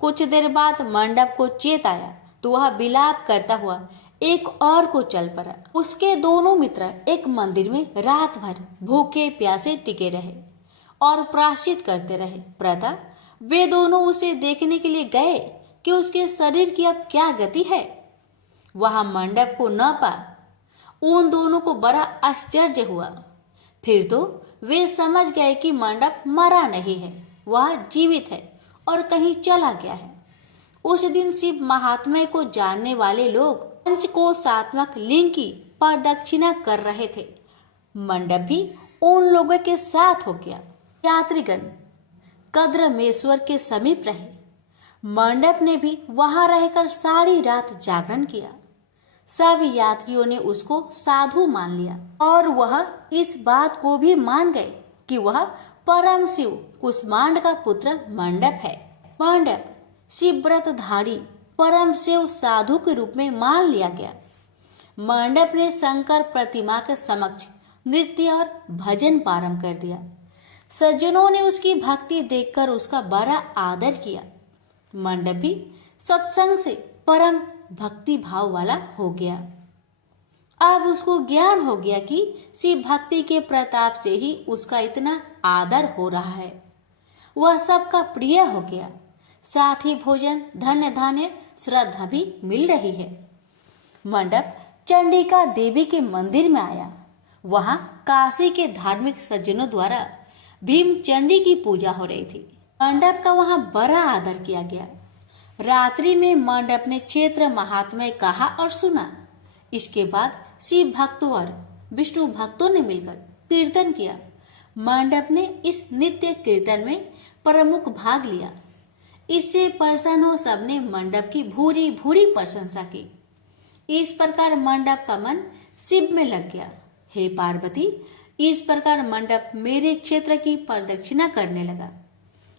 कुछ देर बाद मंडप को चेत आया तो वह विलाप करता हुआ एक और को चल पड़ा। उसके दोनों मित्र एक मंदिर में रात भर भूखे प्यासे टिके रहे और प्रायश्चित करते रहे। प्रातः वे दोनों उसे देखने के लिए गए कि उसके शरीर की अब क्या गति है। वहां मंडप को न पा उन दोनों को बड़ा आश्चर्य हुआ। फिर तो वे समझ गए कि मंडप मरा नहीं है, वह जीवित है और कहीं चला गया है। उस दिन शिव महात्म्य को जानने वाले लोग पंचकोशात्मक लिंग की प्रदक्षिणा कर रहे थे। मंडप भी उन लोगों के साथ हो गया। यात्रीगण कद्रमेश्वर के समीप रहे। मंडप ने भी वहां रहकर सारी रात जागरण किया। सब यात्रियों ने उसको साधु मान लिया और वह इस बात को भी मान गए कि वह परम शिव कुष्मांड का पुत्र मंडप है। मंडप शिवव्रतधारी परम शिव साधु के रूप में मान लिया गया। मंडप ने शंकर प्रतिमा के समक्ष नृत्य और भजन प्रारंभ कर दिया। सज्जनों ने उसकी भक्ति देखकर उसका बड़ा आदर किया। मंडप भी सत्संग से परम भक्ति भाव वाला हो गया। अब उसको ज्ञान हो गया कि शिव भक्ति के प्रताप से ही उसका इतना आदर हो रहा है। वह सबका प्रिय हो गया। साथ ही भोजन धन्य धान्य श्रद्धा भी मिल रही है। मंडप चंडिका देवी के मंदिर में आया। वहां काशी के धार्मिक सज्जनों द्वारा भीम चंडी की पूजा हो रही थी। मंडप का वहां बड़ा आदर किया गया। रात्रि में मंडप ने क्षेत्र महात्म्य कहा और सुना। इसके बाद शिव भक्तों और विष्णु भक्तों ने मिलकर कीर्तन किया। मंडप ने इस नित्य कीर्तन में प्रमुख भाग लिया। इससे प्रसन्न हो सबने मंडप की भूरी भूरी प्रशंसा की। इस प्रकार मंडप का मन शिव में लग गया। हे पार्वती, इस प्रकार मंडप मेरे क्षेत्र की प्रदक्षिणा करने लगा।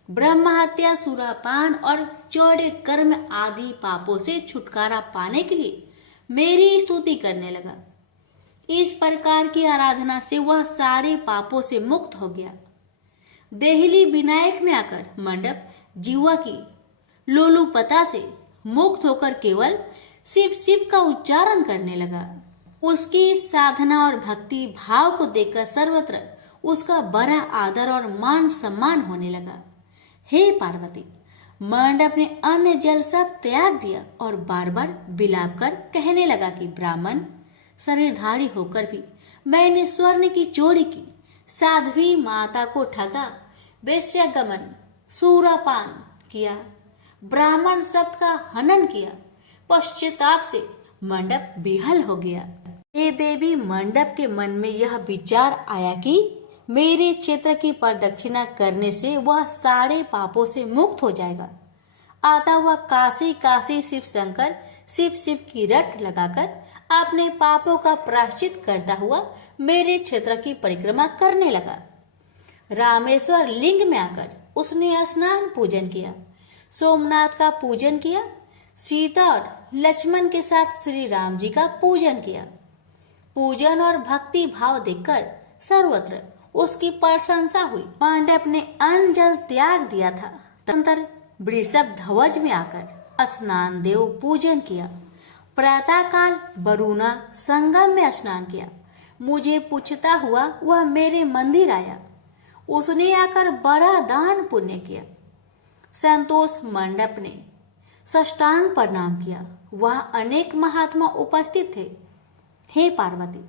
ब्रह्म हत्या, सुरापान और चौड़े कर्म आदि पापों से छुटकारा पाने के लिए मेरी स्तुति करने लगा। इस प्रकार की आराधना से वह सारे पापों से मुक्त हो गया। देहली विनायक में आकर मंडप जीवा की लोलुपता से मुक्त होकर केवल शिव शिव का उच्चारण करने लगा। उसकी साधना और भक्ति भाव को देखकर सर्वत्र उसका बड़ा आदर और मान सम्मान होने लगा। हे पार्वती, मंडप ने अन्न जल सब त्याग दिया और बार बार विलाप कर कहने लगा कि ब्राह्मण शरीरधारी होकर भी मैंने स्वर्ण की चोरी की, साध्वी माता को ठगा, वेश्यागमन, सूरापान किया, ब्राह्मण शब्द का हनन किया। पश्चाताप से मंडप विहल हो गया। हे देवी, मंडप के मन में यह विचार आया कि मेरे क्षेत्र की प्रदक्षिणा करने से वह सारे पापों से मुक्त हो जाएगा। अतः वह काशी काशी शिव शंकर शिव शिव की रट लगाकर अपने पापों का प्रायश्चित करता हुआ मेरे क्षेत्र की परिक्रमा करने लगा। रामेश्वर लिंग में आकर उसने स्नान पूजन किया, सोमनाथ का पूजन किया, सीता और लक्ष्मण के साथ श्री राम जी का पूजन किया। पूजन और भक्ति भाव देखकर सर्वत्र उसकी प्रशंसा हुई। मंडप ने अन्न जल त्याग दिया था। तदनंतर वृषभ ध्वज में आकर स्नान देव पूजन किया। प्रातः काल वरुणा संगम में स्नान किया। मुझे पूछता हुआ वह मेरे मंदिर आया। उसने आकर बड़ा दान पुण्य किया। संतोष मंडप ने साष्टांग प्रणाम किया। वह अनेक महात्मा उपस्थित थे। हे पार्वती,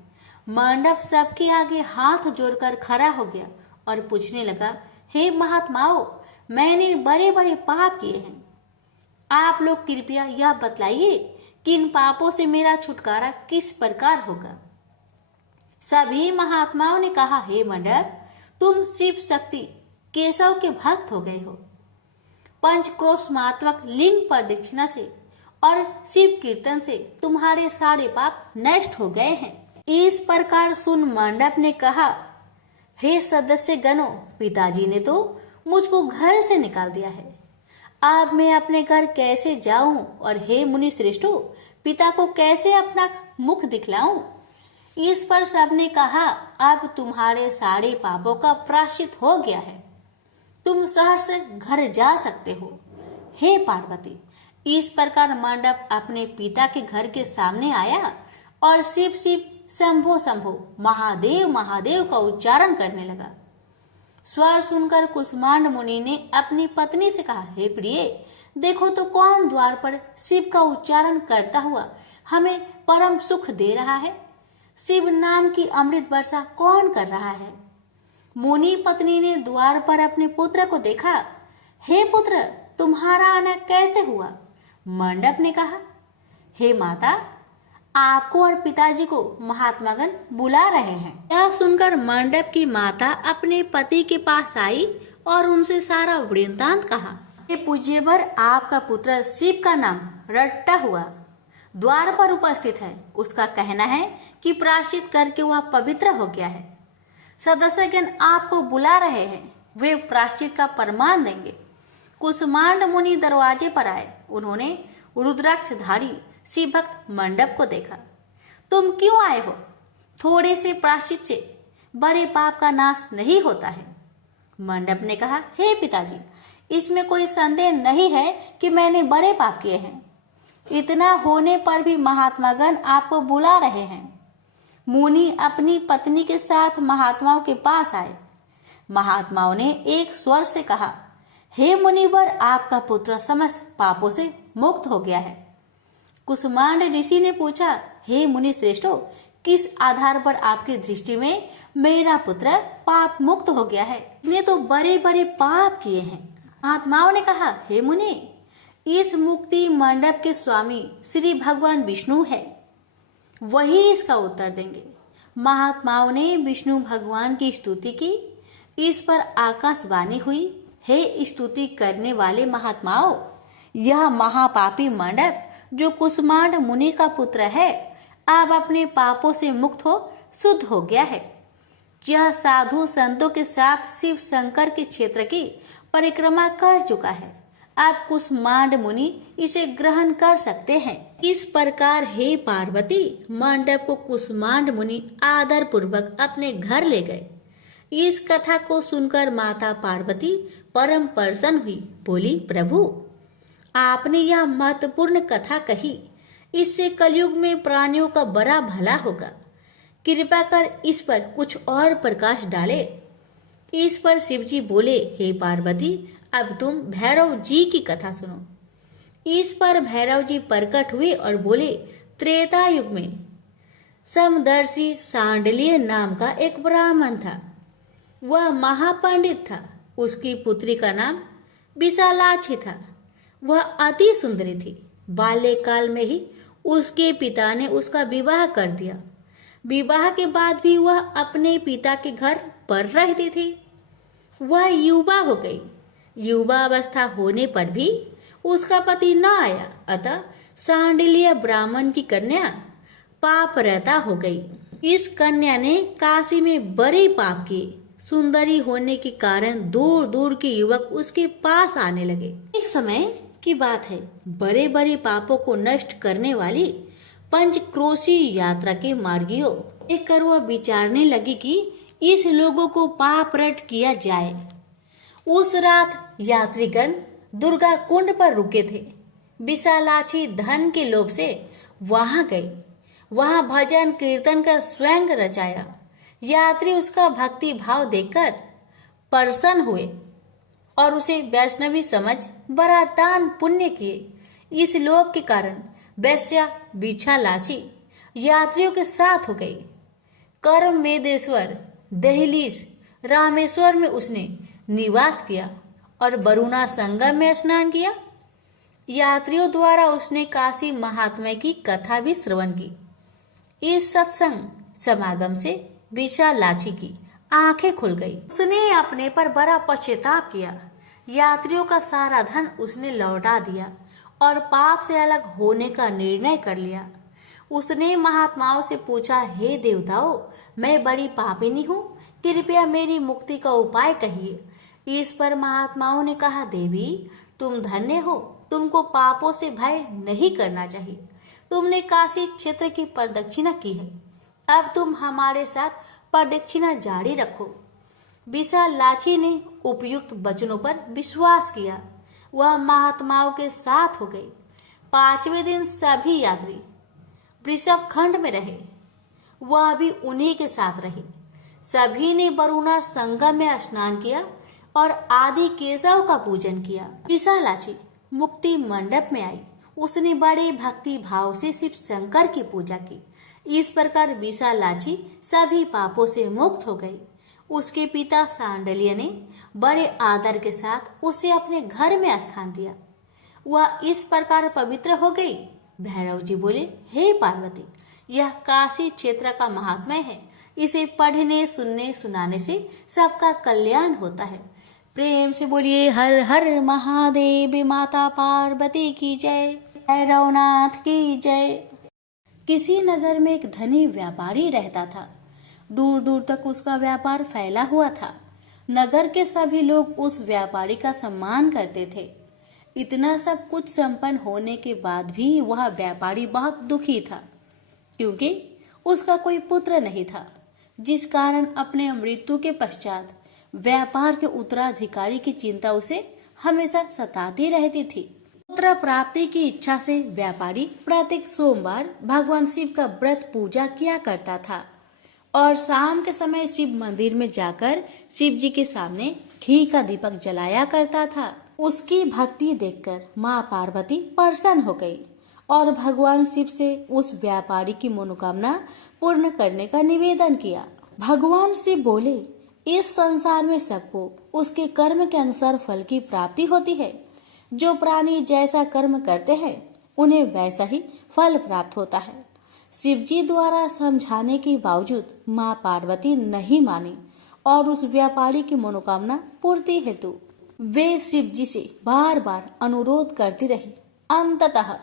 मंडप सबके आगे हाथ जोड़कर खड़ा हो गया और पूछने लगा, हे महात्माओं, मैंने बड़े बड़े पाप किए हैं। आप लोग कृपया यह बतलाइए कि इन पापों से मेरा छुटकारा किस प्रकार होगा। सभी महात्माओं ने कहा, हे मंडप, तुम शिव शक्ति केशव के भक्त हो गए हो। पंचक्रोशमात्मक लिंग प्रदक्षिणा से और शिव कीर्तन से तुम्हारे सारे पाप नष्ट हो गए हैं। इस प्रकार सुन मंडप ने कहा, हे सदस्य गणों, पिताजी ने तो मुझको घर से निकाल दिया है, अब मैं अपने घर कैसे जाऊं और हे मुनि श्रेष्ठों, पिता को कैसे अपना मुख दिखलाऊं। इस पर सबने कहा, अब तुम्हारे सारे पापों का प्रायश्चित हो गया है, तुम सहर्ष घर जा सकते हो। हे पार्वती, इस प्रकार मंडप अपने पिता के घर के सामने आया और शिव शिव शंभो शंभो महादेव महादेव का उच्चारण करने लगा। स्वर सुनकर कुष्मांड मुनि ने अपनी पत्नी से कहा, हे प्रिय, देखो तो कौन द्वार पर शिव का उच्चारण करता हुआ हमें परम सुख दे रहा है। शिव नाम की अमृत वर्षा कौन कर रहा है। मुनि पत्नी ने द्वार पर अपने पुत्र को देखा। हे पुत्र, तुम्हारा आना कैसे हुआ। मंडप ने कहा, हे माता, आपको और पिताजी को महात्मागण बुला रहे हैं। यह सुनकर मंडप की माता अपने पति के पास आई और उनसे सारा वृत्तांत कहा। हे पूज्यवर, आपका पुत्र शिव का नाम रट्टा हुआ द्वार पर उपस्थित है। उसका कहना है कि प्रायश्चित करके वह पवित्र हो गया है। सदस्यगण आपको बुला रहे हैं, वे प्रायश्चित का प्रमाण देंगे। कुष्मांड मुनि दरवाजे पर आए। उन्होंने रुद्राक्षधारी शिव भक्त मंडप को देखा। तुम क्यों आए हो। थोड़े से प्रायश्चित से बड़े पाप का नाश नहीं होता है। मंडप ने कहा, हे पिताजी, इसमें कोई संदेह नहीं है कि मैंने बड़े पाप किए हैं। इतना होने पर भी महात्मागण आपको बुला रहे हैं। मुनि अपनी पत्नी के साथ महात्माओं के पास आए। महात्माओं ने एक स्वर से कहा, हे मुनिवर, आपका पुत्र समस्त पापों से मुक्त हो गया है। कुष्मांड ऋषि ने पूछा, हे मुनि श्रेष्ठों, किस आधार पर आपकी दृष्टि में मेरा पुत्र पाप मुक्त हो गया है। इसने तो बड़े बड़े पाप किए हैं। महात्माओं ने कहा, हे मुनि, इस मुक्ति मंडप के स्वामी श्री भगवान विष्णु है, वही इसका उत्तर देंगे। महात्माओं ने विष्णु भगवान की स्तुति की। इस पर आकाशवाणी हुई, हे स्तुति करने वाले महात्माओं, यह महापापी मंडप जो कुष्मांड मुनि का पुत्र है, अब अपने पापों से मुक्त हो शुद्ध हो गया है। यह साधु संतों के साथ शिव शंकर के क्षेत्र की परिक्रमा कर चुका है। अब कुष्मांड मुनि इसे ग्रहण कर सकते हैं। इस प्रकार हे पार्वती, मंडप को कुष्मांड मुनि आदर पूर्वक अपने घर ले गए। इस कथा को सुनकर माता पार्वती परम प्रसन्न हुई। बोली, प्रभु, आपने यह महत्वपूर्ण कथा कही, इससे कलयुग में प्राणियों का बड़ा भला होगा। कृपा कर इस पर कुछ और प्रकाश डाले। इस पर शिवजी बोले, हे पार्वती, अब तुम भैरव जी की कथा सुनो। इस पर भैरव जी प्रकट हुए और बोले, त्रेता युग में समदर्शी सांडल्य नाम का एक ब्राह्मण था। वह महापंडित था। उसकी पुत्री का नाम विशालाक्षी था। वह अति सुंदरी थी। बाल्यकाल में ही उसके पिता ने उसका विवाह कर दिया। विवाह के बाद भी वह अपने पिता के घर पर रहती थी। वह युवा हो गई। युवा अवस्था होने पर भी उसका पति न आया, अतः सांडिल्य ब्राह्मण की कन्या पाप रहता हो गई। इस कन्या ने काशी में बड़े पाप किए। सुंदरी होने के कारण दूर दूर के युवक उसके पास आने लगे। एक समय की बात है, बड़े बड़े पापों को नष्ट करने वाली पंचक्रोशी यात्रा के मार्गियों देखकर वह विचारने लगी कि इस लोगों को पाप रट किया जाए। उस रात यात्रीगण दुर्गा कुंड पर रुके थे। विशालाक्षी धन के लोभ से वहां गई। वहां भजन कीर्तन कर स्वयं रचाया। यात्री उसका भक्ति भाव देखकर प्रसन्न हुए और उसे वैष्णवी समझ बड़ा दान पुण्य किए। इस लोभ के कारण वैश्या विशालाक्षी यात्रियों के साथ हो गई। कर्म वेदेश्वर दहलीज रामेश्वर में उसने निवास किया और वरुणा संगम में स्नान किया। यात्रियों द्वारा उसने काशी महात्म्य की कथा भी श्रवण की। इस सत्संग समागम से विशालाक्षी की आंखें खुल गई। उसने अपने पर बड़ा पश्चाताप किया। यात्रियों का सारा धन उसने लौटा दिया और पाप से अलग होने का निर्णय कर लिया। उसने महात्माओं से पूछा, हे देवताओं, मैं बड़ी पापिनी हूँ, कृपया मेरी मुक्ति का उपाय कहिए। इस पर महात्माओं ने कहा, देवी तुम धन्य हो, तुमको पापों से भय नहीं करना चाहिए। तुमने काशी क्षेत्र की प्रदक्षिणा की है, अब तुम हमारे साथ प्रदक्षिणा जारी रखो। विशालाक्षी ने उपयुक्त वचनों पर विश्वास किया। वह महात्माओं के साथ हो गई। 5वें दिन सभी यात्री वृषभ खंड में रहे। वह भी उन्हीं के साथ रही। सभी ने वरुणा संगम में स्नान किया और आदि केशव का पूजन किया। विशालाक्षी मुक्ति मंडप में आई। उसने बड़े भक्ति भाव से शिव शंकर की पूजा की। इस प्रकार विशालाक्षी सभी पापों से मुक्त हो गई। उसके पिता सांडल्य ने बड़े आदर के साथ उसे अपने घर में स्थान दिया। वह इस प्रकार पवित्र हो गई। भैरव जी बोले, हे पार्वती, यह काशी क्षेत्र का महात्म्य है। इसे पढ़ने, सुनने, सुनाने से सबका कल्याण होता है। प्रेम से बोलिए हर हर महादेव। माता पार्वती की जय। भैरवनाथ की जय। किसी नगर में एक धनी व्यापारी रहता था। दूर दूर तक उसका व्यापार फैला हुआ था। नगर के सभी लोग उस व्यापारी का सम्मान करते थे। इतना सब कुछ संपन्न होने के बाद भी वह व्यापारी बहुत दुखी था, क्योंकि उसका कोई पुत्र नहीं था, जिस कारण अपने मृत्यु के पश्चात व्यापार के उत्तराधिकारी की चिंता उसे हमेशा सताती रहती थी। पुत्र प्राप्ति की इच्छा से व्यापारी प्रत्येक सोमवार भगवान शिव का व्रत पूजा किया करता था और शाम के समय शिव मंदिर में जाकर शिव जी के सामने घी का दीपक जलाया करता था। उसकी भक्ति देखकर माँ पार्वती प्रसन्न हो गई और भगवान शिव से उस व्यापारी की मनोकामना पूर्ण करने का निवेदन किया। भगवान शिव बोले, इस संसार में सबको उसके कर्म के अनुसार फल की प्राप्ति होती है। जो प्राणी जैसा कर्म करते हैं उन्हें वैसा ही फल प्राप्त होता है। शिव जी द्वारा समझाने के बावजूद माँ पार्वती नहीं मानी और उस व्यापारी की मनोकामना पूर्ति हेतु वे शिव जी से बार बार अनुरोध करती रही। अंततः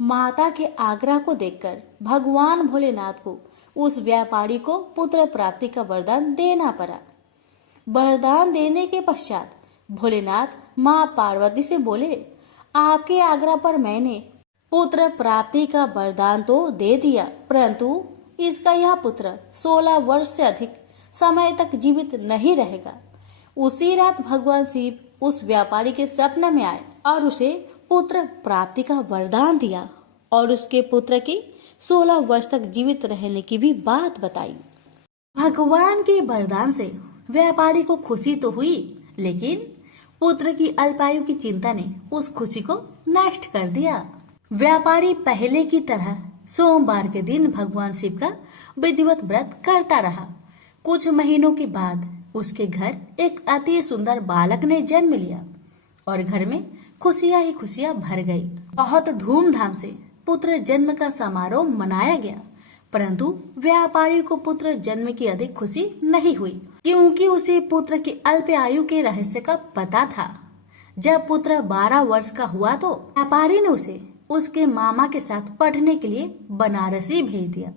माता के आग्रह को देखकर भगवान भोलेनाथ को उस व्यापारी को पुत्र प्राप्ति का वरदान देना पड़ा। वरदान देने के पश्चात भोलेनाथ माँ पार्वती से बोले, आपके आग्रह पर मैंने पुत्र प्राप्ति का वरदान तो दे दिया, परंतु इसका यह पुत्र 16 वर्ष से अधिक समय तक जीवित नहीं रहेगा। उसी रात भगवान शिव उस व्यापारी के स्वप्न में आए और उसे पुत्र प्राप्ति का वरदान दिया और उसके पुत्र की 16 वर्ष तक जीवित रहने की भी बात बताई। भगवान के वरदान से व्यापारी को खुशी तो हुई, लेकिन पुत्र की अल्पायु की चिंता ने उस खुशी को नष्ट कर दिया। व्यापारी पहले की तरह सोमवार के दिन भगवान शिव का विधिवत व्रत करता रहा। कुछ महीनों के बाद उसके घर एक अति सुंदर बालक ने जन्म लिया और घर में खुशियां ही खुशियां भर गई। बहुत धूमधाम से पुत्र जन्म का समारोह मनाया गया, परंतु व्यापारी को पुत्र जन्म की अधिक खुशी नहीं हुई, क्योंकि उसे पुत्र की अल्प आयु के रहस्य का पता था। जब पुत्र 12 वर्ष का हुआ तो व्यापारी ने उसे उसके मामा के साथ पढ़ने के लिए बनारसी भेज दिया।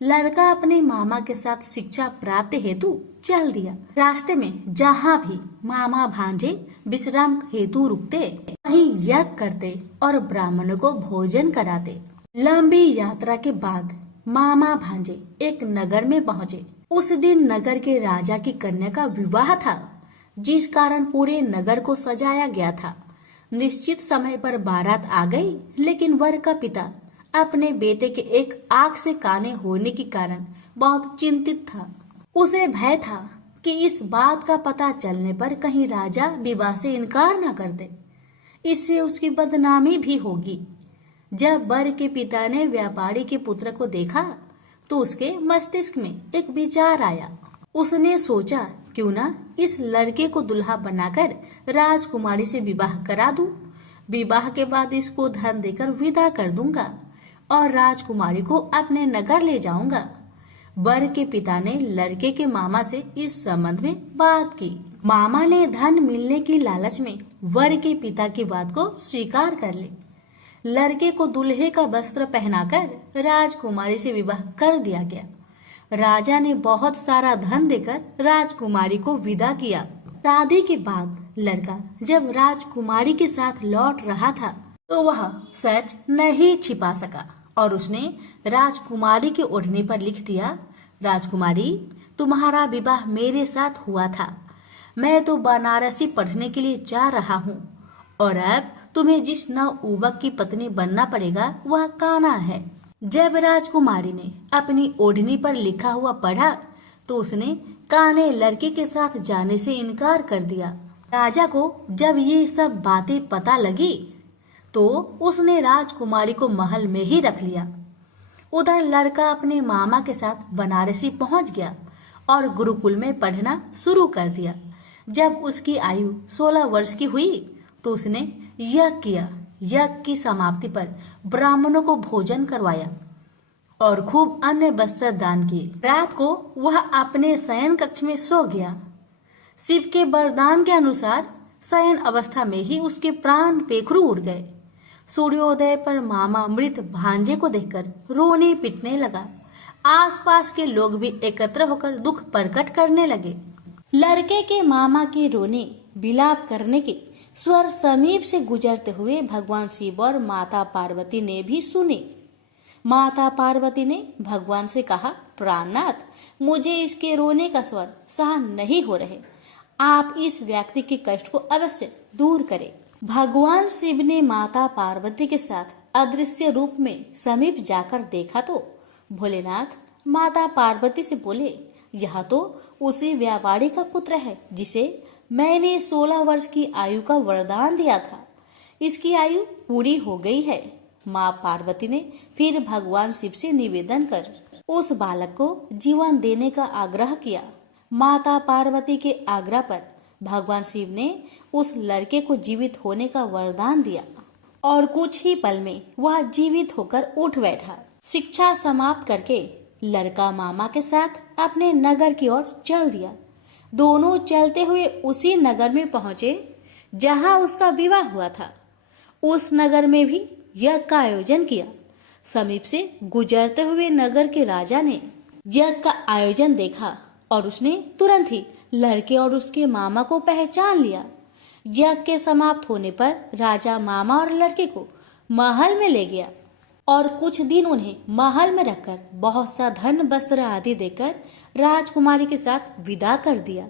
लड़का अपने मामा के साथ शिक्षा प्राप्त हेतु चल दिया। रास्ते में जहाँ भी मामा भांजे विश्राम हेतु रुकते, वहीं यज्ञ करते और ब्राह्मणों को भोजन कराते। लंबी यात्रा के बाद मामा भांजे एक नगर में पहुँचे। उस दिन नगर के राजा की कन्या का विवाह था, जिस कारण पूरे नगर को सजाया गया था। निश्चित समय पर बारात आ गई, लेकिन वर का पिता अपने बेटे के एक आंख से काने होने के कारण बहुत चिंतित था। उसे भय था कि इस बात का पता चलने पर कहीं राजा विवाह से इनकार न कर दे, इससे उसकी बदनामी भी होगी। जब वर के पिता ने व्यापारी के पुत्र को देखा तो उसके मस्तिष्क में एक विचार आया। उसने सोचा, क्यों ना इस लड़के को दुल्हा बनाकर राजकुमारी से विवाह करा दूं। विवाह के बाद इसको धन देकर विदा कर दूंगा और राजकुमारी को अपने नगर ले जाऊंगा। वर के पिता ने लड़के के मामा से इस संबंध में बात की। मामा ने धन मिलने की लालच में वर के पिता की बात को स्वीकार कर ली। लड़के को दूल्हे का वस्त्र पहनाकर राजकुमारी से विवाह कर दिया गया। राजा ने बहुत सारा धन देकर राजकुमारी को विदा किया। शादी के बाद लड़का जब राजकुमारी के साथ लौट रहा था तो वह सच नहीं छिपा सका और उसने राजकुमारी के ओढ़ने पर लिख दिया, राजकुमारी, तुम्हारा विवाह मेरे साथ हुआ था। मैं तो बनारसी पढ़ने के लिए जा रहा हूँ और अब तुम्हें जिस नवयुवक की पत्नी बनना पड़ेगा वह कान्हा है। जब राजकुमारी ने अपनी ओढ़नी पर लिखा हुआ पढ़ा तो उसने कान्हे लड़के के साथ जाने से इनकार कर दिया। राजा को जब ये सब बातें पता लगी तो उसने राजकुमारी को महल में ही रख लिया। उधर लड़का अपने मामा के साथ बनारसी पहुंच गया और गुरुकुल में पढ़ना शुरू कर दिया। जब उसकी आयु 16 वर्ष की हुई तो उसने यज्ञ किया। यज्ञ की समाप्ति पर ब्राह्मणों को भोजन करवाया और खूब अन्य वस्त्र दान किए। रात को वह अपने शयन कक्ष में सो गया। शिव के वरदान के अनुसार शयन अवस्था में ही उसके प्राण पेखरू उड़ गए। सूर्योदय पर मामा मृत भांजे को देखकर रोने पिटने लगा। आसपास के लोग भी एकत्र होकर दुख प्रकट करने लगे। लड़के के मामा के रोने विलाप करने के स्वर समीप से गुजरते हुए भगवान शिव और माता पार्वती ने भी सुने। माता पार्वती ने भगवान से कहा, प्राणनाथ, मुझे इसके रोने का स्वर सहन नहीं हो रहे। आप इस व्यक्ति के कष्ट को अवश्य दूर करें। भगवान शिव ने माता पार्वती के साथ अदृश्य रूप में समीप जाकर देखा तो भोलेनाथ माता पार्वती से बोले, यह तो उसी व्यापारी का पुत्र है जिसे मैंने 16 वर्ष की आयु का वरदान दिया था। इसकी आयु पूरी हो गई है। माँ पार्वती ने फिर भगवान शिव से निवेदन कर उस बालक को जीवन देने का आग्रह किया। माता पार्वती के आग्रह पर भगवान शिव ने उस लड़के को जीवित होने का वरदान दिया और कुछ ही पल में वह जीवित होकर उठ बैठा। शिक्षा समाप्त करके लड़का मामा के साथ अपने नगर की ओर चल दिया। दोनों चलते हुए उसी नगर में पहुंचे जहां उसका विवाह हुआ था। उस नगर में भी यज्ञ का आयोजन किया। समीप से गुजरते हुए नगर के राजा ने यज्ञ का आयोजन देखा और उसने तुरंत ही लड़के और उसके मामा को पहचान लिया। यज्ञ के समाप्त होने पर राजा मामा और लड़के को महल में ले गया और कुछ दिन उन्हें महल में रखकर बहुत सा धन वस्त्र आदि देकर राजकुमारी के साथ विदा कर दिया।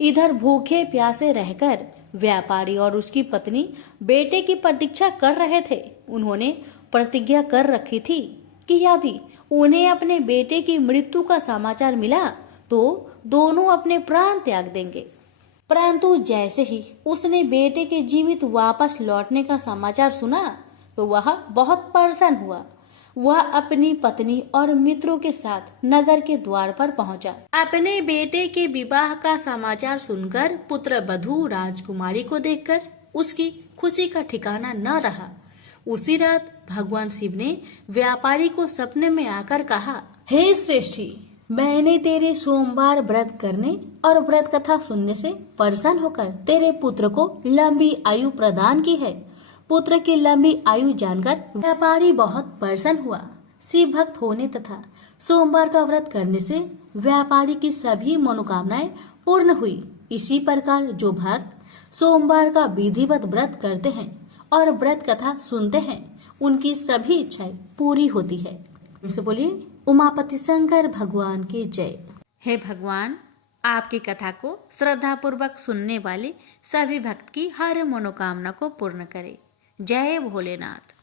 इधर भूखे प्यासे रहकर व्यापारी और उसकी पत्नी बेटे की प्रतीक्षा कर रहे थे। उन्होंने प्रतिज्ञा कर रखी थी कि यदि उन्हें अपने बेटे की मृत्यु का समाचार मिला तो दोनों अपने प्राण त्याग देंगे। परंतु जैसे ही उसने बेटे के जीवित वापस लौटने का समाचार सुना तो वह बहुत प्रसन्न हुआ। वह अपनी पत्नी और मित्रों के साथ नगर के द्वार पर पहुंचा। अपने बेटे के विवाह का समाचार सुनकर पुत्र वधू राजकुमारी को देखकर उसकी खुशी का ठिकाना न रहा। उसी रात भगवान शिव ने व्यापारी को सपने में आकर कहा, हे श्रेष्ठी, मैंने तेरे सोमवार व्रत करने और व्रत कथा सुनने से प्रसन्न होकर तेरे पुत्र को लंबी आयु प्रदान की है। पुत्र की लंबी आयु जानकर व्यापारी बहुत प्रसन्न हुआ। शिव भक्त होने तथा सोमवार का व्रत करने से व्यापारी की सभी मनोकामनाएं पूर्ण हुई। इसी प्रकार जो भक्त सोमवार का विधिवत व्रत करते हैं और व्रत कथा सुनते हैं उनकी सभी इच्छाएं पूरी होती है। उनसे बोलिए उमापति शंकर भगवान की जय। हे भगवान, आपकी कथा को श्रद्धा पूर्वक सुनने वाले सभी भक्त की हर मनोकामना को पूर्ण करें। जय भोलेनाथ।